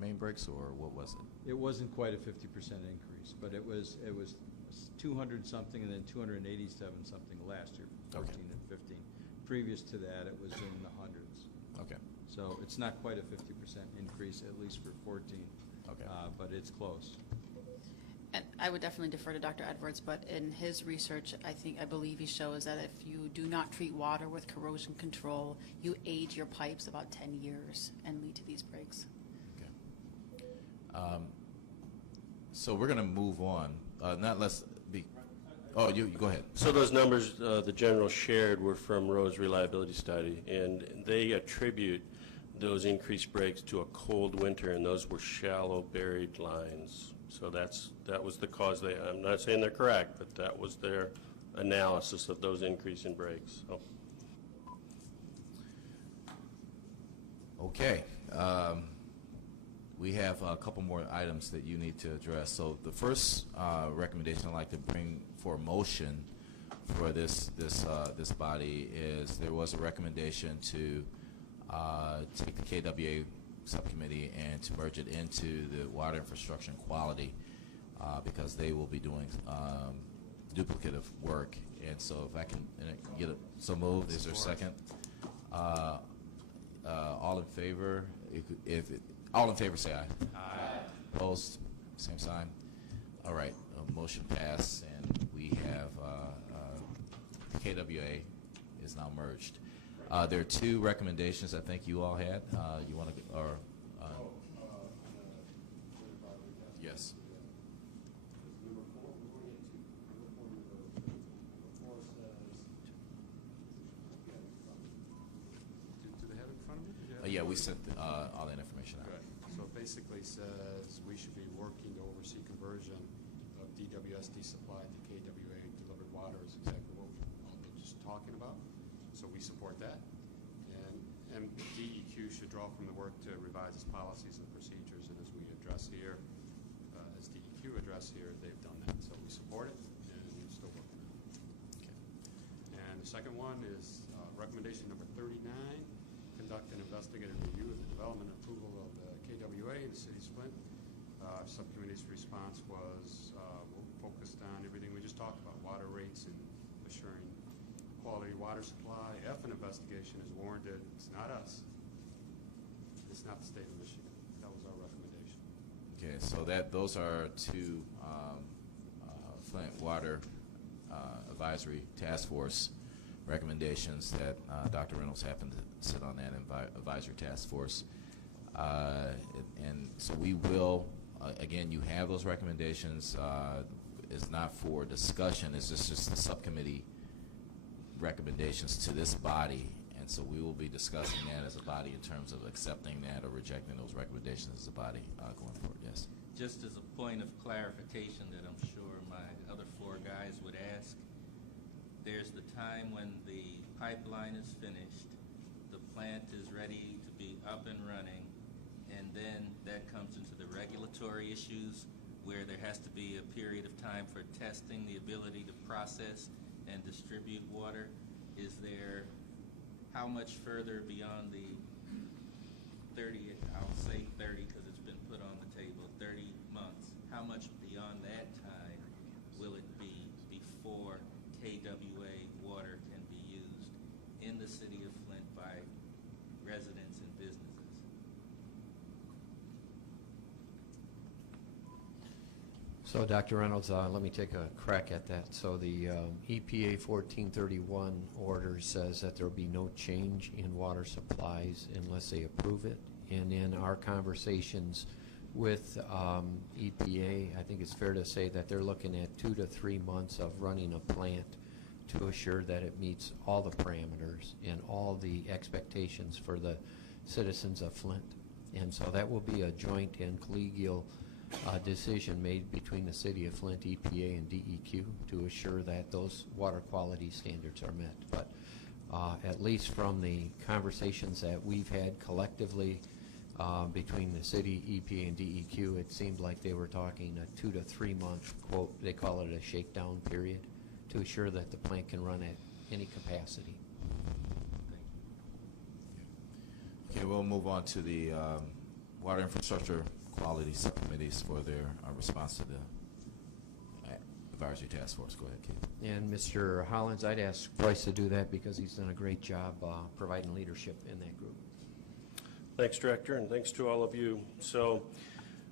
main breaks, or what was it? It wasn't quite a 50% increase, but it was 200 something and then 287 something last year, 14 and 15. Previous to that, it was in the hundreds. Okay. So it's not quite a 50% increase, at least for 14. Okay. But it's close. And I would definitely defer to Dr. Edwards, but in his research, I believe he shows that if you do not treat water with corrosion control, you age your pipes about 10 years and lead to these breaks. Okay. So we're going to move on. You go ahead. So those numbers the general shared were from Road's reliability study, and they attribute those increased breaks to a cold winter, and those were shallow buried lines. So that was the cause. I'm not saying they're correct, but that was their analysis of those increase in breaks. So. Okay. We have a couple more items that you need to address. So the first recommendation I'd like to bring for motion for this body is there was a recommendation to take the KWA subcommittee and to merge it into the water infrastructure and quality because they will be doing duplicative work. And so if I can get it so moved, is there a second? All in favor? All in favor, say aye. Aye. Opposed? Same sign. All right. Motion passed, and we have KWA is now merged. There are two recommendations I think you all had. You want to, or yes. Do they have it in front of me? Yeah, we sent all that information out. Good. So it basically says we should be working to oversee conversion of DWSD supply to KWA delivered water is exactly what we've all been just talking about. So we support that. And DEQ should draw from the work to revise its policies and procedures. And as we address here, as DEQ address here, they've done that. So we support it, and we're still working on it. Okay. And the second one is recommendation number 39. Conduct an investigative review of the development and approval of the KWA in the city of Flint. Subcommittee's response was focused on everything we just talked about, water rates and assuring quality water supply. If an investigation is warranted, it's not us. It's not the state of Michigan. That was our recommendation. Okay, so those are two Flint Water Advisory Task Force recommendations that Dr. Reynolds happened to sit on that advisory task force. And so we will, again, you have those recommendations. It's not for discussion. It's just the subcommittee recommendations to this body. And so we will be discussing that as a body in terms of accepting that or rejecting those recommendations as a body going forward. Yes. Just as a point of clarification that I'm sure my other four guys would ask, there's the time when the pipeline is finished, the plant is ready to be up and running, and then that comes into the regulatory issues where there has to be a period of time for testing the ability to process and distribute water. Is there, how much further beyond the 30, I'll say 30 because it's been put on the table, 30 months, how much beyond that So, Dr. Reynolds, let me take a crack at that. So the EPA 1431 order says that there will be no change in water supplies unless they approve it. And in our conversations with EPA, I think it's fair to say that they're looking at 2 to 3 months of running a plant to assure that it meets all the parameters and all the expectations for the citizens of Flint. And so that will be a joint and collegial decision made between the City of Flint, EPA, and DEQ to assure that those water quality standards are met. But at least from the conversations that we've had collectively between the city, EPA, and DEQ, it seemed like they were talking a 2 to 3 month, quote, they call it a shakedown period, to assure that the plant can run at any capacity. Okay, we'll move on to the Water Infrastructure Quality Subcommittees for their response to the Advisory Task Force. Go ahead, Keith. And Mr. Hollins, I'd ask Bryce to do that because he's done a great job providing leadership in that group. Thanks, Director, and thanks to all of you. So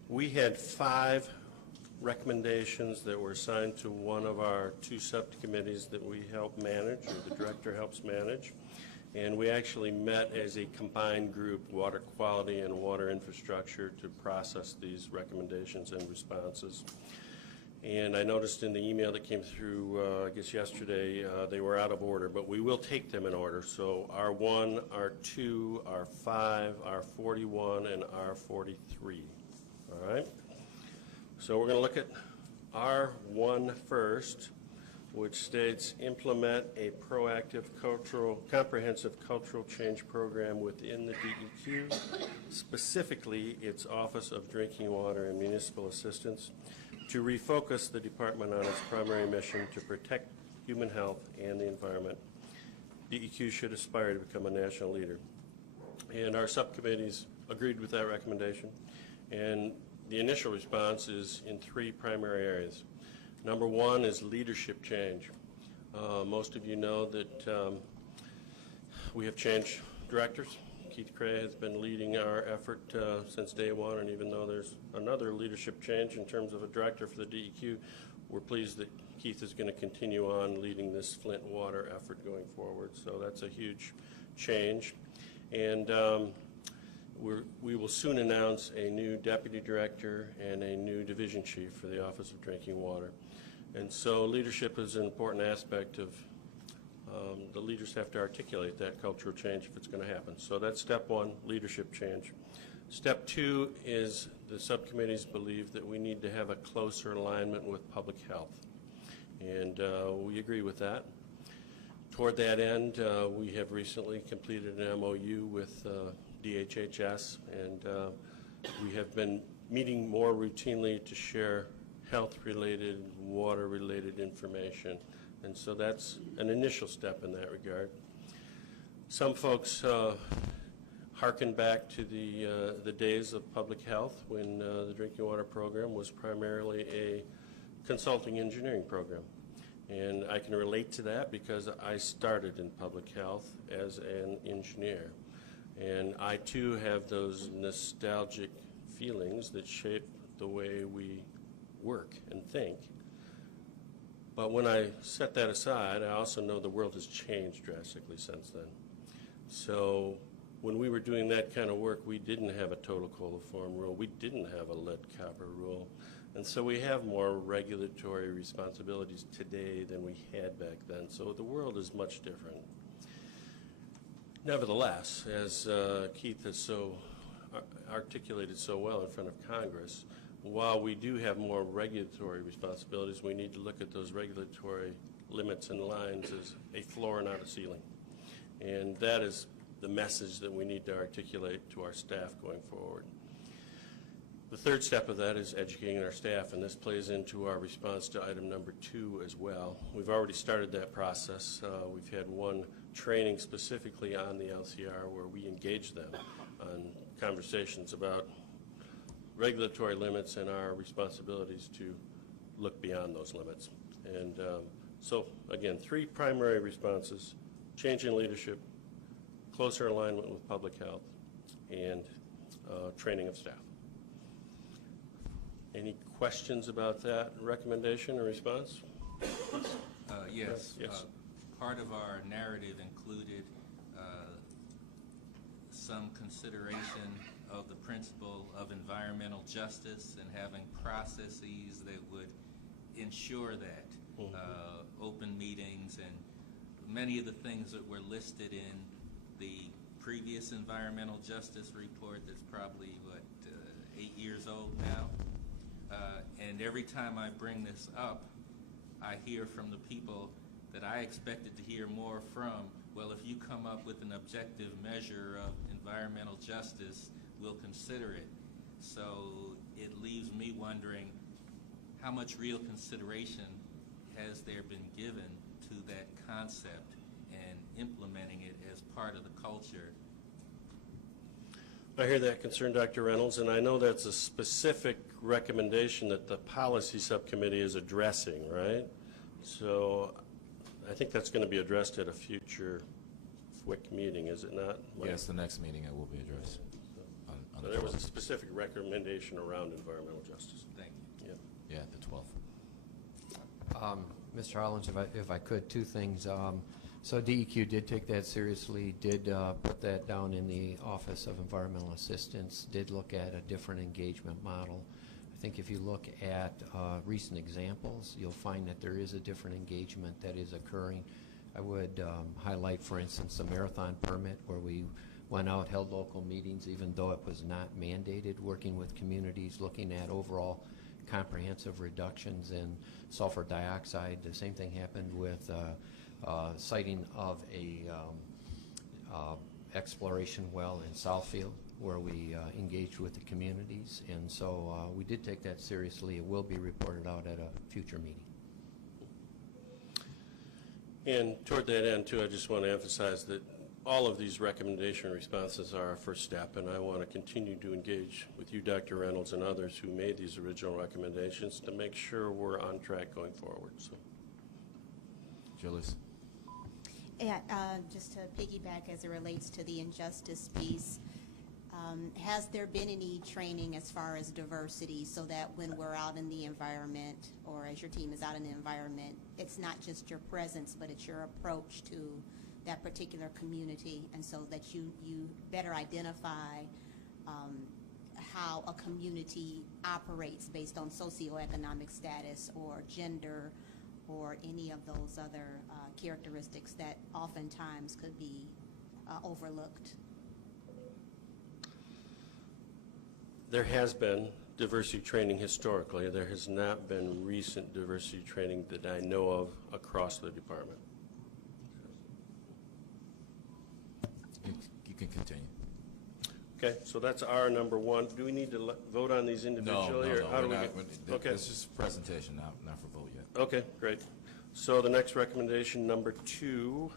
we had 5 recommendations that were assigned to one of our 2 subcommittees that we help manage, or the Director helps manage. And we actually met as a combined group, water quality and water infrastructure, to process these recommendations and responses. And I noticed in the email that came through, I guess yesterday, they were out of order, but we will take them in order. So R1, R2, R5, R41, and R43. All right? So we're going to look at R1 first, which states implement a proactive comprehensive cultural change program within the DEQ, specifically its Office of Drinking Water and Municipal Assistance, to refocus the department on its primary mission to protect human health and the environment. DEQ should aspire to become a national leader. And our subcommittees agreed with that recommendation. And the initial response is in 3 primary areas. Number 1 is leadership change. Most of you know that we have changed directors. Keith Cray has been leading our effort since day one, and even though there's another leadership change in terms of a director for the DEQ, we're pleased that Keith is going to continue on leading this Flint water effort going forward. So that's a huge change. And we will soon announce a new deputy director and a new division chief for the Office of Drinking Water. And so leadership is an important aspect of the leaders have to articulate that cultural change if it's going to happen. So that's step 1, leadership change. Step 2 is the subcommittees believe that we need to have a closer alignment with public health. And we agree with that. Toward that end, we have recently completed an MOU with DHHS, and we have been meeting more routinely to share health-related, water-related information. And so that's an initial step in that regard. Some folks hearken back to the days of public health when the drinking water program was primarily a consulting engineering program. And I can relate to that because I started in public health as an engineer. And I too have those nostalgic feelings that shape the way we work and think. But when I set that aside, I also know the world has changed drastically since then. So when we were doing that kind of work, we didn't have a total coliform rule. We didn't have a lead copper rule. And so we have more regulatory responsibilities today than we had back then. So the world is much different. Nevertheless, as Keith has so articulated so well in front of Congress, while we do have more regulatory responsibilities, we need to look at those regulatory limits and lines as a floor, not a ceiling. And that is the message that we need to articulate to our staff going forward. The third step of that is educating our staff, and this plays into our response to item number 2 as well. We've already started that process. We've had one training specifically on the LCR where we engage them on conversations about regulatory limits and our responsibilities to look beyond those limits. And so, again, 3 primary responses: change in leadership, closer alignment with public health, and training of staff. Any questions about that recommendation or response? Yes. Yes. Part of our narrative included some consideration of the principle of environmental justice and having processes that would ensure that. Open meetings and many of the things that were listed in the previous environmental justice report that's probably, 8 years old now. And every time I bring this up, I hear from the people that I expected to hear more from, well, if you come up with an objective measure of environmental justice, we'll consider it. So it leaves me wondering how much real consideration has there been given to that concept and implementing it as part of the culture. I hear that concern, Dr. Reynolds, and I know that's a specific recommendation that the policy subcommittee is addressing, right? So I think that's going to be addressed at a future FWICC meeting, is it not? Yes, the next meeting it will be addressed. On the There was a 12th. specific recommendation around environmental justice. Thank you. Yeah. Yeah, the 12th. Mr. Hollins, if I could, two things. So DEQ did take that seriously, did put that down in the Office of Environmental Assistance, did look at a different engagement model. I think if you look at recent examples, you'll find that there is a different engagement that is occurring. I would highlight, for instance, the marathon permit, where we went out, held local meetings, even though it was not mandated, working with communities, looking at overall comprehensive reductions in sulfur dioxide. The same thing happened with siting of a exploration well in Southfield, where we engaged with the communities, and so we did take that seriously. It will be reported out at a future meeting. And toward that end, too, I just want to emphasize that all of these recommendation responses are our first step, and I want to continue to engage with you, Dr. Reynolds, and others who made these original recommendations to make sure we're on track going forward. So, Julius? Yeah, just to piggyback as it relates to the injustice piece, has there been any training as far as diversity, so that when we're out in the environment, or as your team is out in the environment, it's not just your presence, but it's your approach to that particular community, and so that you better identify how a community operates based on socioeconomic status or gender or any of those other characteristics that oftentimes could be overlooked? there has been diversity training historically. There has not been recent diversity training that I know of across the department. You can continue. Okay, so that's our number one. Do we need to vote on these individually? or how do we get- Okay. This is presentation, not for vote yet. Okay, great. So the next recommendation, number 2,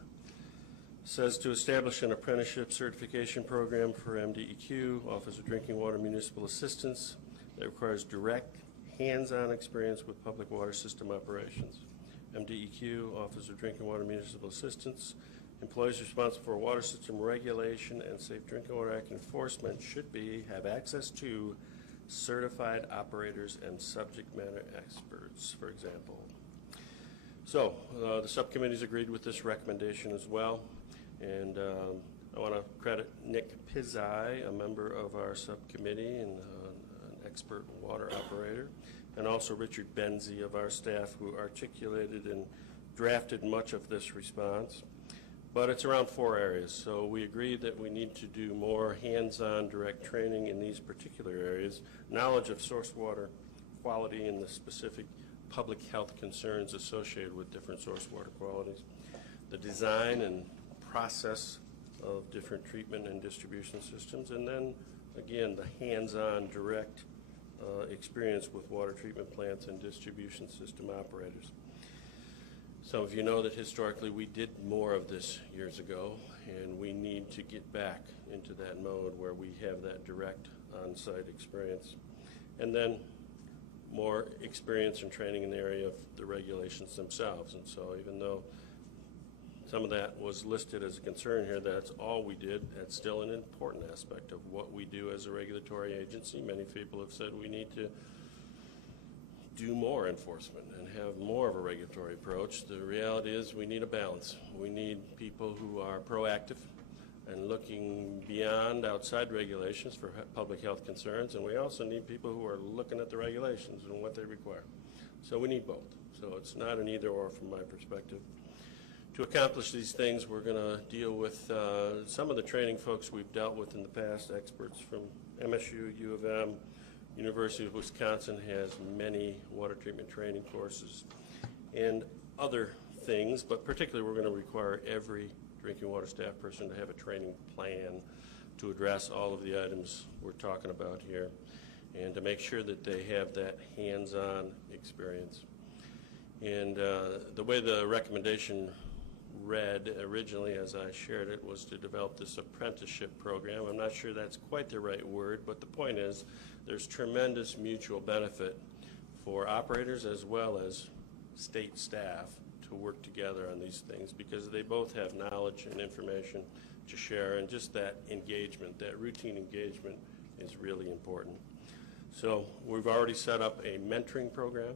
says to establish an apprenticeship certification program for MDEQ, Office of Drinking Water Municipal Assistance, that requires direct, hands-on experience with public water system operations. MDEQ, Office of Drinking Water Municipal Assistance, employees responsible for water system regulation and Safe Drinking Water Act enforcement should have access to certified operators and subject matter experts, for example. So the subcommittee's agreed with this recommendation as well, and I want to credit Nick Pizzai, a member of our subcommittee and an expert water operator, and also Richard Benzie of our staff, who articulated and drafted much of this response. But it's around 4 areas, so we agreed that we need to do more hands-on direct training in these particular areas, knowledge of source water quality and the specific public health concerns associated with different source water qualities, the design and process of different treatment and distribution systems, and then, again, the hands-on direct experience with water treatment plants and distribution system operators. Some of you know that historically we did more of this years ago, and we need to get back into that mode where we have that direct on-site experience. And then more experience and training in the area of the regulations themselves. And so even though some of that was listed as a concern here, that's all we did, that's still an important aspect of what we do as a regulatory agency. Many people have said we need to do more enforcement and have more of a regulatory approach. The reality is we need a balance. We need people who are proactive and looking beyond outside regulations for public health concerns, and we also need people who are looking at the regulations and what they require. So we need both. So it's not an either or from my perspective. To accomplish these things, we're going to deal with some of the training folks we've dealt with in the past, experts from MSU, U of M, University of Wisconsin has many water treatment training courses and other things, but particularly we're going to require every drinking water staff person to have a training plan to address all of the items we're talking about here and to make sure that they have that hands-on experience. And the way the recommendation read originally as I shared it was to develop this apprenticeship program. I'm not sure that's quite the right word, but the point is there's tremendous mutual benefit for operators as well as state staff to work together on these things because they both have knowledge and information to share, and just that engagement, that routine engagement is really important. So we've already set up a mentoring program,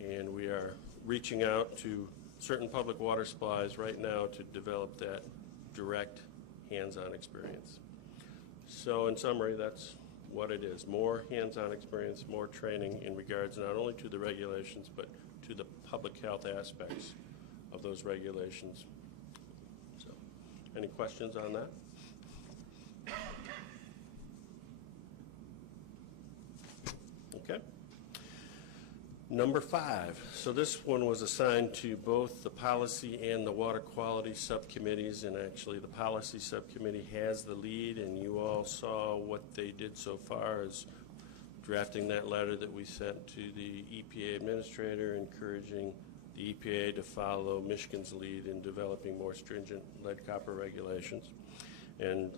and we are reaching out to certain public water supplies right now to develop that direct hands-on experience. So in summary, that's what it is. More hands-on experience, more training in regards not only to the regulations, but to the public health aspects of those regulations. So, any questions on that? Okay. Number 5. So this one was assigned to both the policy and the water quality subcommittees, and actually the policy subcommittee has the lead, and you all saw what they did so far as drafting that letter that we sent to the EPA administrator, encouraging the EPA to follow Michigan's lead in developing more stringent lead copper regulations. And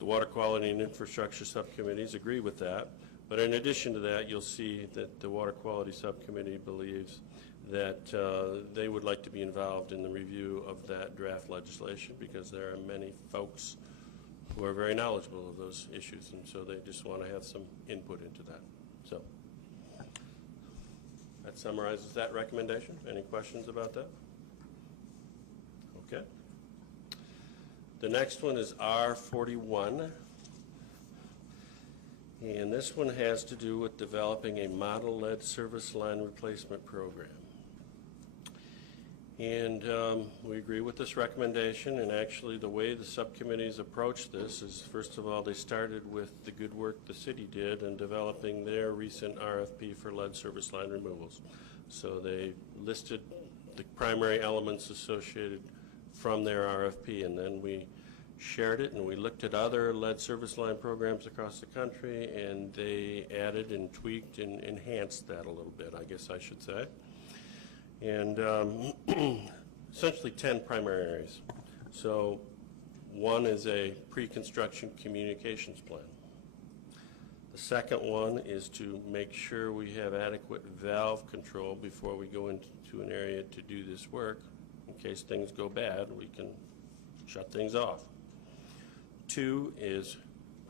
the water quality and infrastructure subcommittees agree with that. But in addition to that, you'll see that the Water Quality Subcommittee believes that they would like to be involved in the review of that draft legislation because there are many folks who are very knowledgeable of those issues, and so they just want to have some input into that. So that summarizes that recommendation. Any questions about that? Okay. The next one is R41. And this one has to do with developing a model lead service line replacement program. And we agree with this recommendation, and actually the way the subcommittees approached this is, first of all, they started with the good work the city did in developing their recent RFP for lead service line removals. So they listed the primary elements associated from their RFP, and then we shared it and we looked at other lead service line programs across the country, and they added and tweaked and enhanced that a little bit, I guess I should say. And essentially 10 primary areas. So one is a pre-construction communications plan. The second one is to make sure we have adequate valve control before we go into an area to do this work. In case things go bad, we can shut things off. 2 is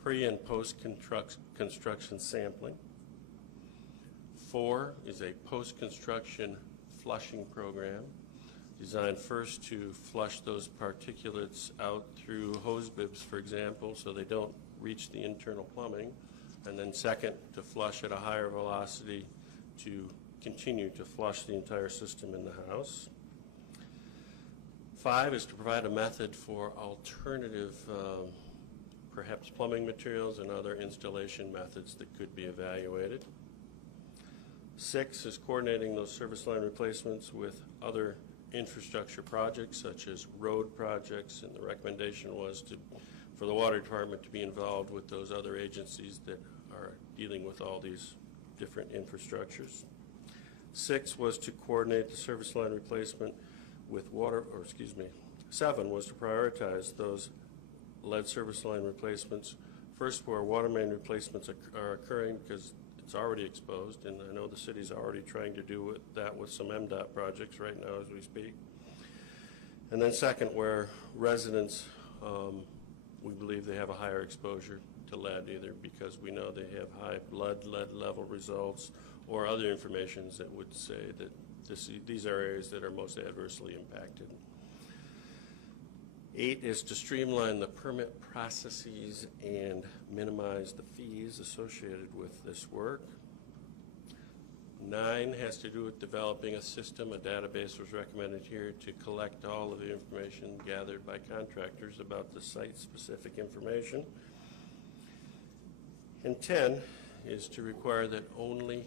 pre- and post-construction sampling. 4 is a post-construction flushing program designed first to flush those particulates out through hose bibs, for example, so they don't reach the internal plumbing, and then second, to flush at a higher velocity to continue to flush the entire system in the house. 5 is to provide a method for alternative perhaps plumbing materials and other installation methods that could be evaluated. 6 is coordinating those service line replacements with other infrastructure projects such as road projects, and the recommendation was for the water department to be involved with those other agencies that are dealing with all these different infrastructures. 6 was to coordinate the service line replacement with 7 was to prioritize those lead service line replacements first where water main replacements are occurring because it's already exposed, and I know the city's already trying to do that with some MDOT projects right now as we speak. And then second, where residents, we believe they have a higher exposure to lead, either because we know they have high blood lead level results or other informations that would say that these are areas that are most adversely impacted. 8 is to streamline the permit processes and minimize the fees associated with this work. 9 has to do with developing a system, a database was recommended here, to collect all of the information gathered by contractors about the site-specific information. And 10 is to require that only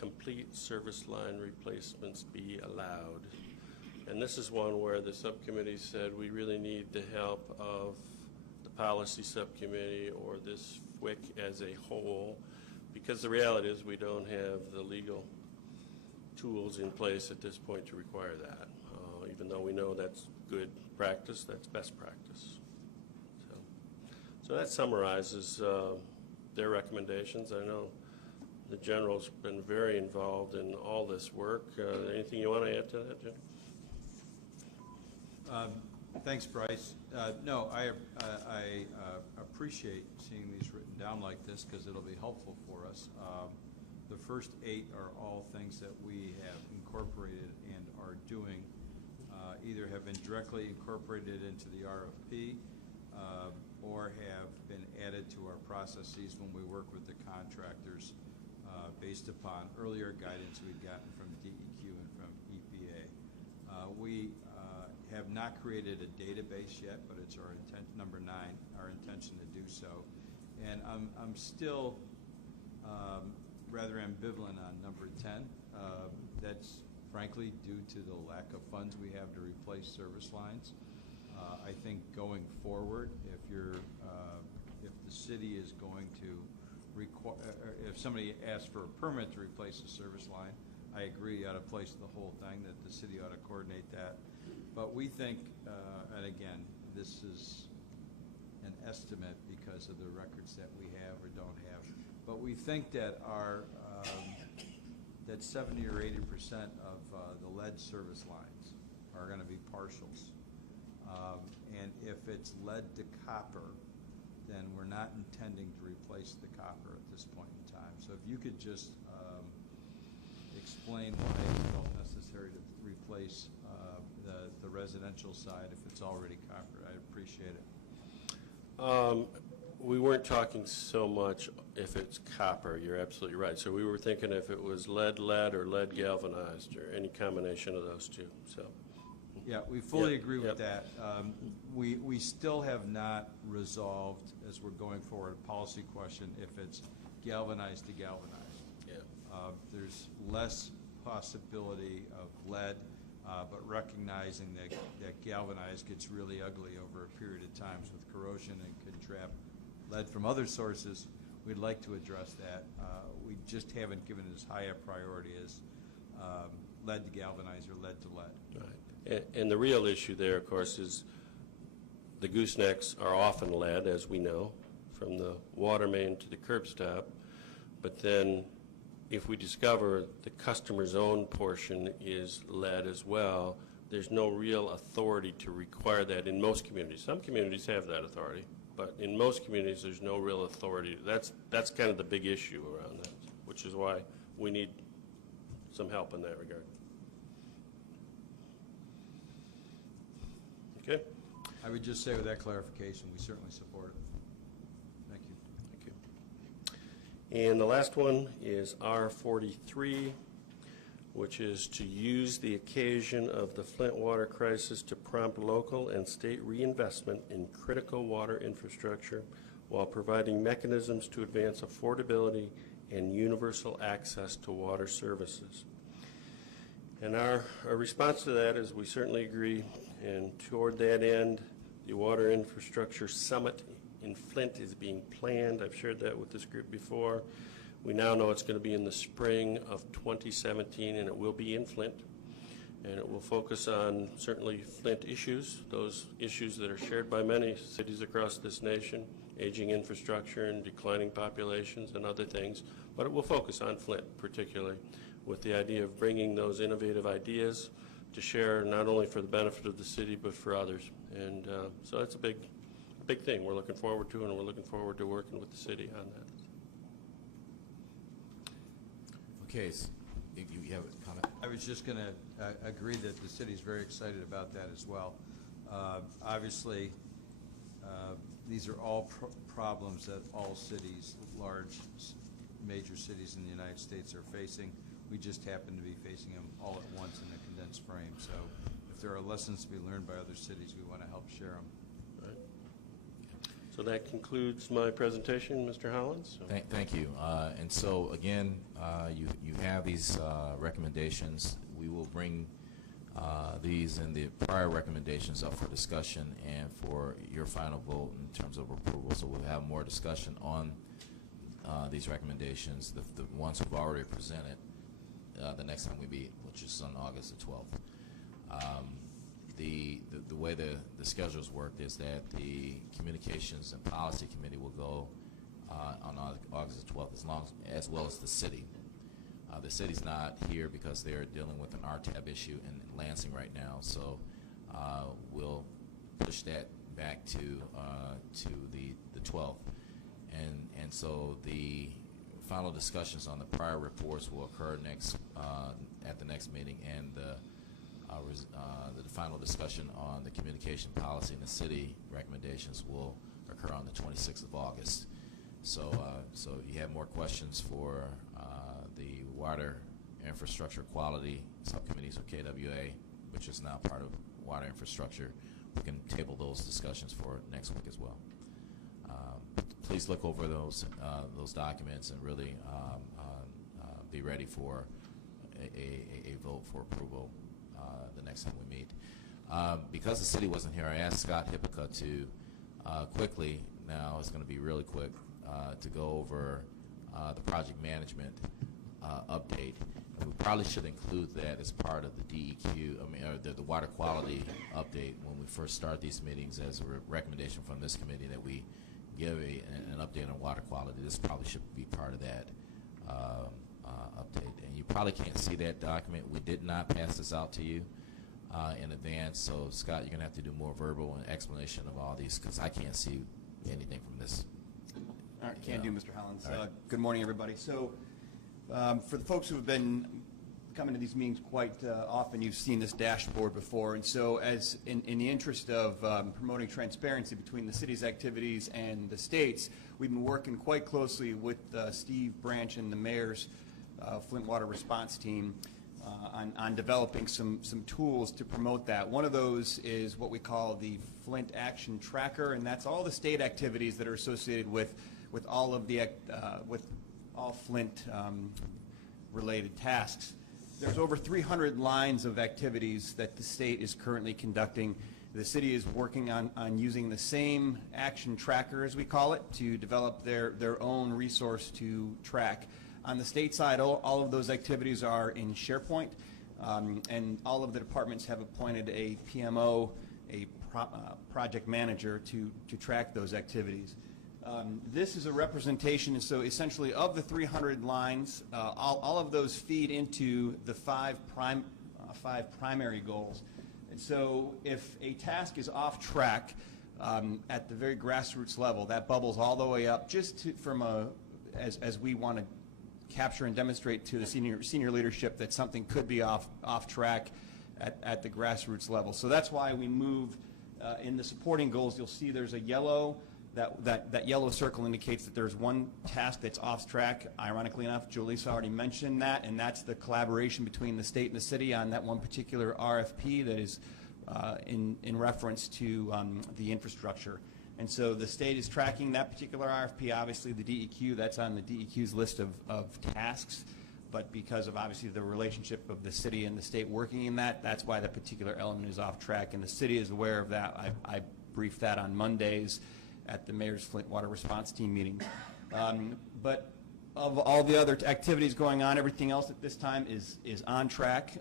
complete service line replacements be allowed. And this is one where the subcommittee said we really need the help of the policy subcommittee or this FWICC as a whole, because the reality is we don't have the legal tools in place at this point to require that. Even though we know that's good practice, that's best practice. So that summarizes their recommendations. I know the general's been very involved in all this work. Anything you want to add to that, Jim? Thanks, Bryce. No, I appreciate seeing these written down like this because it'll be helpful for us. The first 8 are all things that we have incorporated and are doing, either have been directly incorporated into the RFP or have been added to our processes when we work with the contractors based upon earlier guidance we'd gotten from DEQ and from EPA. We have not created a database yet, but it's our intent, number 9, our intention to do so. And I'm still rather ambivalent on number 10. That's frankly due to the lack of funds we have to replace service lines. I think going forward, if the city is going to if somebody asks for a permit to replace a service line, I agree you ought to place the whole thing, that the city ought to coordinate that. But we think, and again, this is an estimate because of the records that we have or don't have, but we think that our that 70 or 80% of the lead service lines are going to be partials. And if it's lead to copper, then we're not intending to replace the copper at this point in time. So if you could just explain why it's not necessary to replace the residential side if it's already copper, I'd appreciate it. We weren't talking so much if it's copper, you're absolutely right. So we were thinking if it was lead or lead galvanized or any combination of those two. So. Yeah, we fully agree with that. We still have not resolved, as we're going forward, a policy question if it's galvanized to galvanized. Yeah. There's less possibility of lead, but recognizing that galvanized gets really ugly over a period of times with corrosion and could trap lead from other sources. We'd like to address that. We just haven't given it as high a priority as lead to galvanized or lead to lead. Right. And the real issue there, of course, is the goosenecks are often lead, as we know, from the water main to the curb stop. But then if we discover the customer's own portion is lead as well, there's no real authority to require that in most communities. Some communities have that authority, but in most communities there's no real authority. That's kind of the big issue around that, which is why we need some help in that regard. Okay. I would just say with that clarification, we certainly support it. Thank you. Thank you. And the last one is R43, which is to use the occasion of the Flint water crisis to prompt local and state reinvestment in critical water infrastructure while providing mechanisms to advance affordability and universal access to water services. And our response to that is we certainly agree, and toward that end, the Water Infrastructure Summit in Flint is being planned. I've shared that with this group before. We now know it's going to be in the spring of 2017, and it will be in Flint. And it will focus on certainly Flint issues, those issues that are shared by many cities across this nation, aging infrastructure and declining populations and other things. But it will focus on Flint particularly, with the idea of bringing those innovative ideas to share not only for the benefit of the city but for others. And so that's a big thing we're looking forward to, and we're looking forward to working with the city on that. Well, Case, you have a comment? I was just going to agree that the city's very excited about that as well. Obviously, these are all problems that all cities, major cities in the United States are facing. We just happen to be facing them all at once in a condensed frame. So if there are lessons to be learned by other cities, we want to help share them. So that concludes my presentation, Mr. Hollins. Thank you. And so again, you have these recommendations. We will bring these and the prior recommendations up for discussion and for your final vote in terms of approval. So we'll have more discussion on these recommendations, the ones we've already presented, the next time we meet, which is on August the 12th. The way the schedules work is that the Communications and Policy Committee will go on August the 12th, as well as the city. The city's not here because they're dealing with an RTAB issue in Lansing right now, so we'll push that back to the 12th, and so the final discussions on the prior reports will occur at the next meeting, and the final discussion on the communication policy and the city recommendations will occur on the 26th of August. So if you have more questions for the Water Infrastructure Quality Subcommittees, or KWA, which is now part of Water Infrastructure, we can table those discussions for next week as well. Please look over those documents and really be ready for a vote for approval the next time we meet. Because the city wasn't here, I asked Scott Hippica to quickly, now it's going to be really quick, to go over the project management update. And we probably should include that as part of the DEQ, or the water quality update when we first start these meetings, as a recommendation from this committee that we give an update on water quality. This probably should be part of that update. And you probably can't see that document. We did not pass this out to you in advance, so Scott, you're going to have to do more verbal and explanation of all these, because I can't see anything from this. All right, can do, Mr. Hollins. Right. Good morning, everybody. So for the folks who have been coming to these meetings quite often, you've seen this dashboard before. And so as in the interest of promoting transparency between the city's activities and the state's, we've been working quite closely with Steve Branch and the mayor's Flint Water Response Team on developing some tools to promote that. One of those is what we call the Flint Action Tracker, and that's all the state activities that are associated with all of the with all Flint related tasks. There's over 300 lines of activities that the state is currently conducting. The city is working on using the same action tracker, as we call it, to develop their own resource to track. On the state side, all of those activities are in SharePoint, and all of the departments have appointed a PMO, a project manager, to track those activities. This is a representation, so essentially of the 300 lines, all of those feed into the five primary goals. And so if a task is off track at the very grassroots level, that bubbles all the way up just as we want to capture and demonstrate to the senior leadership that something could be off track at the grassroots level. So that's why we moved in the supporting goals. You'll see there's a yellow. That yellow circle indicates that there's one task that's off track. Ironically enough, Julissa already mentioned that, and that's the collaboration between the state and the city on that one particular RFP that is in reference to the infrastructure. And so the state is tracking that particular RFP. Obviously, the DEQ, that's on the DEQ's list of tasks. But because of obviously the relationship of the city and the state working in that, that's why that particular element is off track. And the city is aware of that. I briefed that on Mondays at the mayor's Flint Water Response Team meeting. But of all the other activities going on, everything else at this time is on track.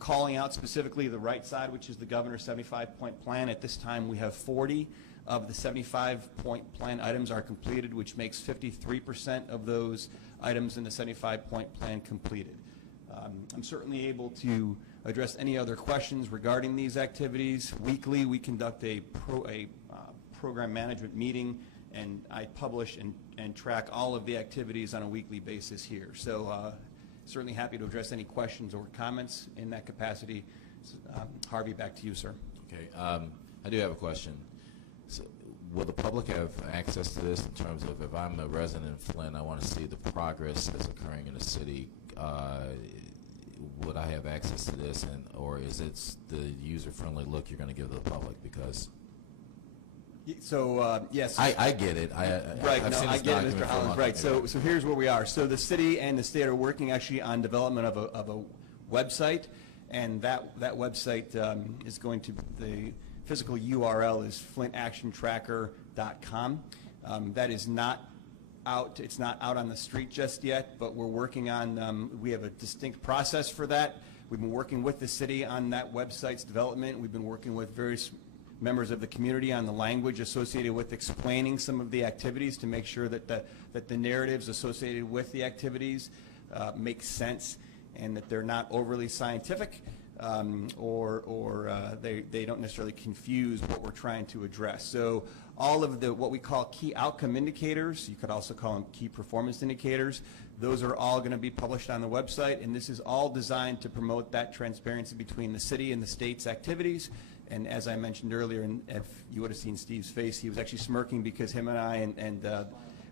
Calling out specifically the right side, which is the governor's 75-point plan. At this time, we have 40 of the 75-point plan items are completed, which makes 53% of those items in the 75-point plan completed. I'm certainly able to address any other questions regarding these activities. Weekly, we conduct a program management meeting, and I publish and track all of the activities on a weekly basis here. So certainly happy to address any questions or comments in that capacity. Harvey, back to you, sir. Okay, I do have a question. So, will the public have access to this in terms of if I'm a resident in Flint, I want to see the progress that's occurring in the city? Would I have access to this, or is it the user-friendly look you're going to give the public? Because so yes, I get it. Right, I've no, seen I this get it, document Mr. for a Hollins. long Right, time. so here's where we are. So the city and the state are working actually on development of a website, and that website is going to, the physical URL is flintactiontracker.com. That is not out. It's not out on the street just yet, but we're working on. We have a distinct process for that. We've been working with the city on that website's development. We've been working with various members of the community on the language associated with explaining some of the activities to make sure that the narratives associated with the activities make sense and that they're not overly scientific or they don't necessarily confuse what we're trying to address. So all of the what we call key outcome indicators, you could also call them key performance indicators, those are all going to be published on the website, and this is all designed to promote that transparency between the city and the state's activities. And as I mentioned earlier, and if you would have seen Steve's face, he was actually smirking because him and I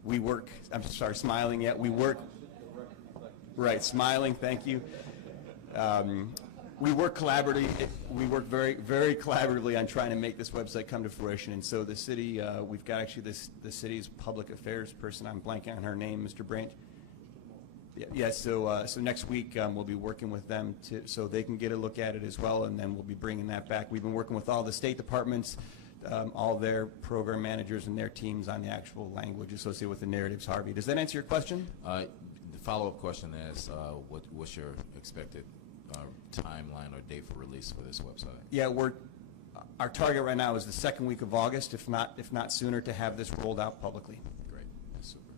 we work, I'm sorry, smiling yet, we work, right, smiling, thank you. We work collaboratively. We work very, very collaboratively on trying to make this website come to fruition. And so the city, we've got actually the city's public affairs person. I'm blanking on her name, Mr. Branch. Yeah. So next week we'll be working with them so they can get a look at it as well, and then we'll be bringing that back. We've been working with all the state departments, all their program managers and their teams on the actual language associated with the narratives. Harvey, does that answer your question? The follow-up question is, what's your expected timeline or date for release for this website? Yeah, our target right now is the second week of August, if not sooner, to have this rolled out publicly. Great, that's super.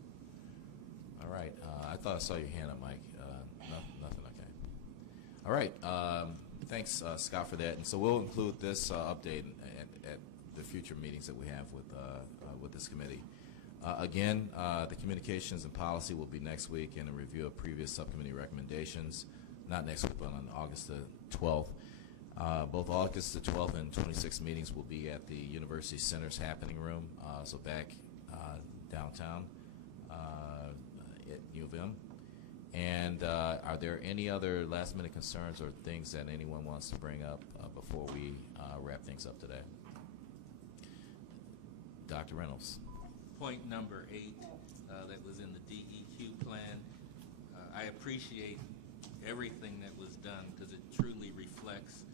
All right, I thought I saw your hand up, Mike. Nothing, okay. All right, thanks, Scott, for that. And so we'll include this update at the future meetings that we have with this committee. Again, the communications and policy will be next week in a review of previous subcommittee recommendations. Not next week, but on August the 12th. Both August the 12th and 26th meetings will be at the University Center's Happening Room, so back downtown at U of M. And are there any other last-minute concerns or things that anyone wants to bring up before we wrap things up today? Dr. Reynolds. Point number 8 that was in the DEQ plan. I appreciate everything that was done because it truly reflects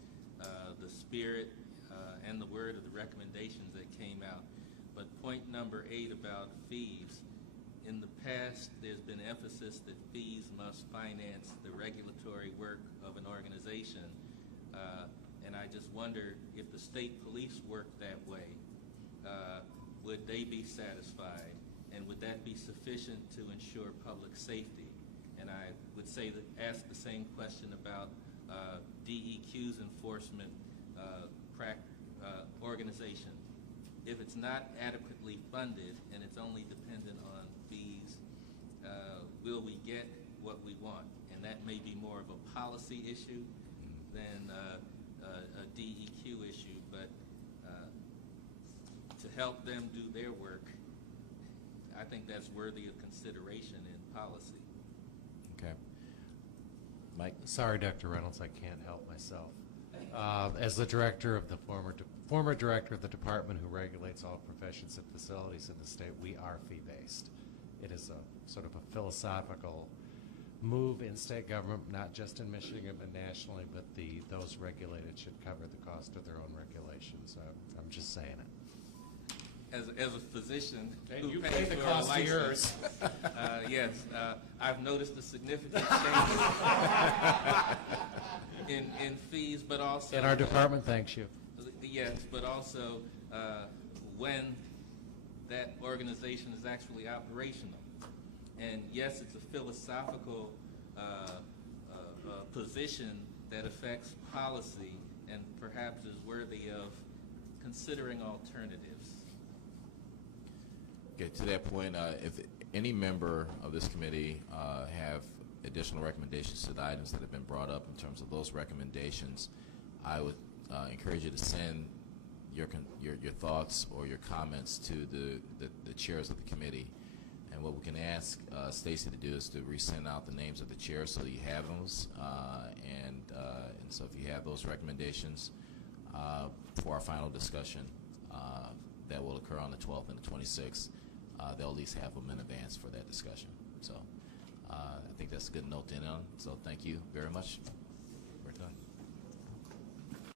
the spirit and the word of the recommendations that came out. But point number 8 about fees, in the past there's been emphasis that fees must finance the regulatory work of an organization, and I just wonder if the state police worked that way, would they be satisfied, and would that be sufficient to ensure public safety? And I would say that ask the same question about DEQ's enforcement organization. If it's not adequately funded and it's only dependent on fees, will we get what we want? And that may be more of a policy issue than a DEQ issue, but to help them do their work, I think that's worthy of consideration in policy. Okay. Mike? Sorry, Dr. Reynolds, I can't help myself. As the director of the former director of the department who regulates all professions and facilities in the state, we are fee-based. It is a sort of a philosophical move in state government, not just in Michigan but nationally, but those regulated should cover the cost of their own regulations. I'm just saying it. As a physician And who you pays pay the for cost a of license, yours. Yes, I've noticed a significant change in fees, but also And our department thanks you. Yes, but also when that organization is actually operational. And yes, it's a philosophical position that affects policy and perhaps is worthy of considering alternatives. Okay, to that point, if any member of this committee have additional recommendations to the items that have been brought up. In terms of those recommendations, I would encourage you to send your thoughts or your comments to the chairs of the committee. And what we can ask Stacy to do is to resend out the names of the chairs so that you have those. And so if you have those recommendations for our final discussion that will occur on the 12th and the 26th, they'll at least have them in advance for that discussion. So I think that's a good note to end on. So thank you very much.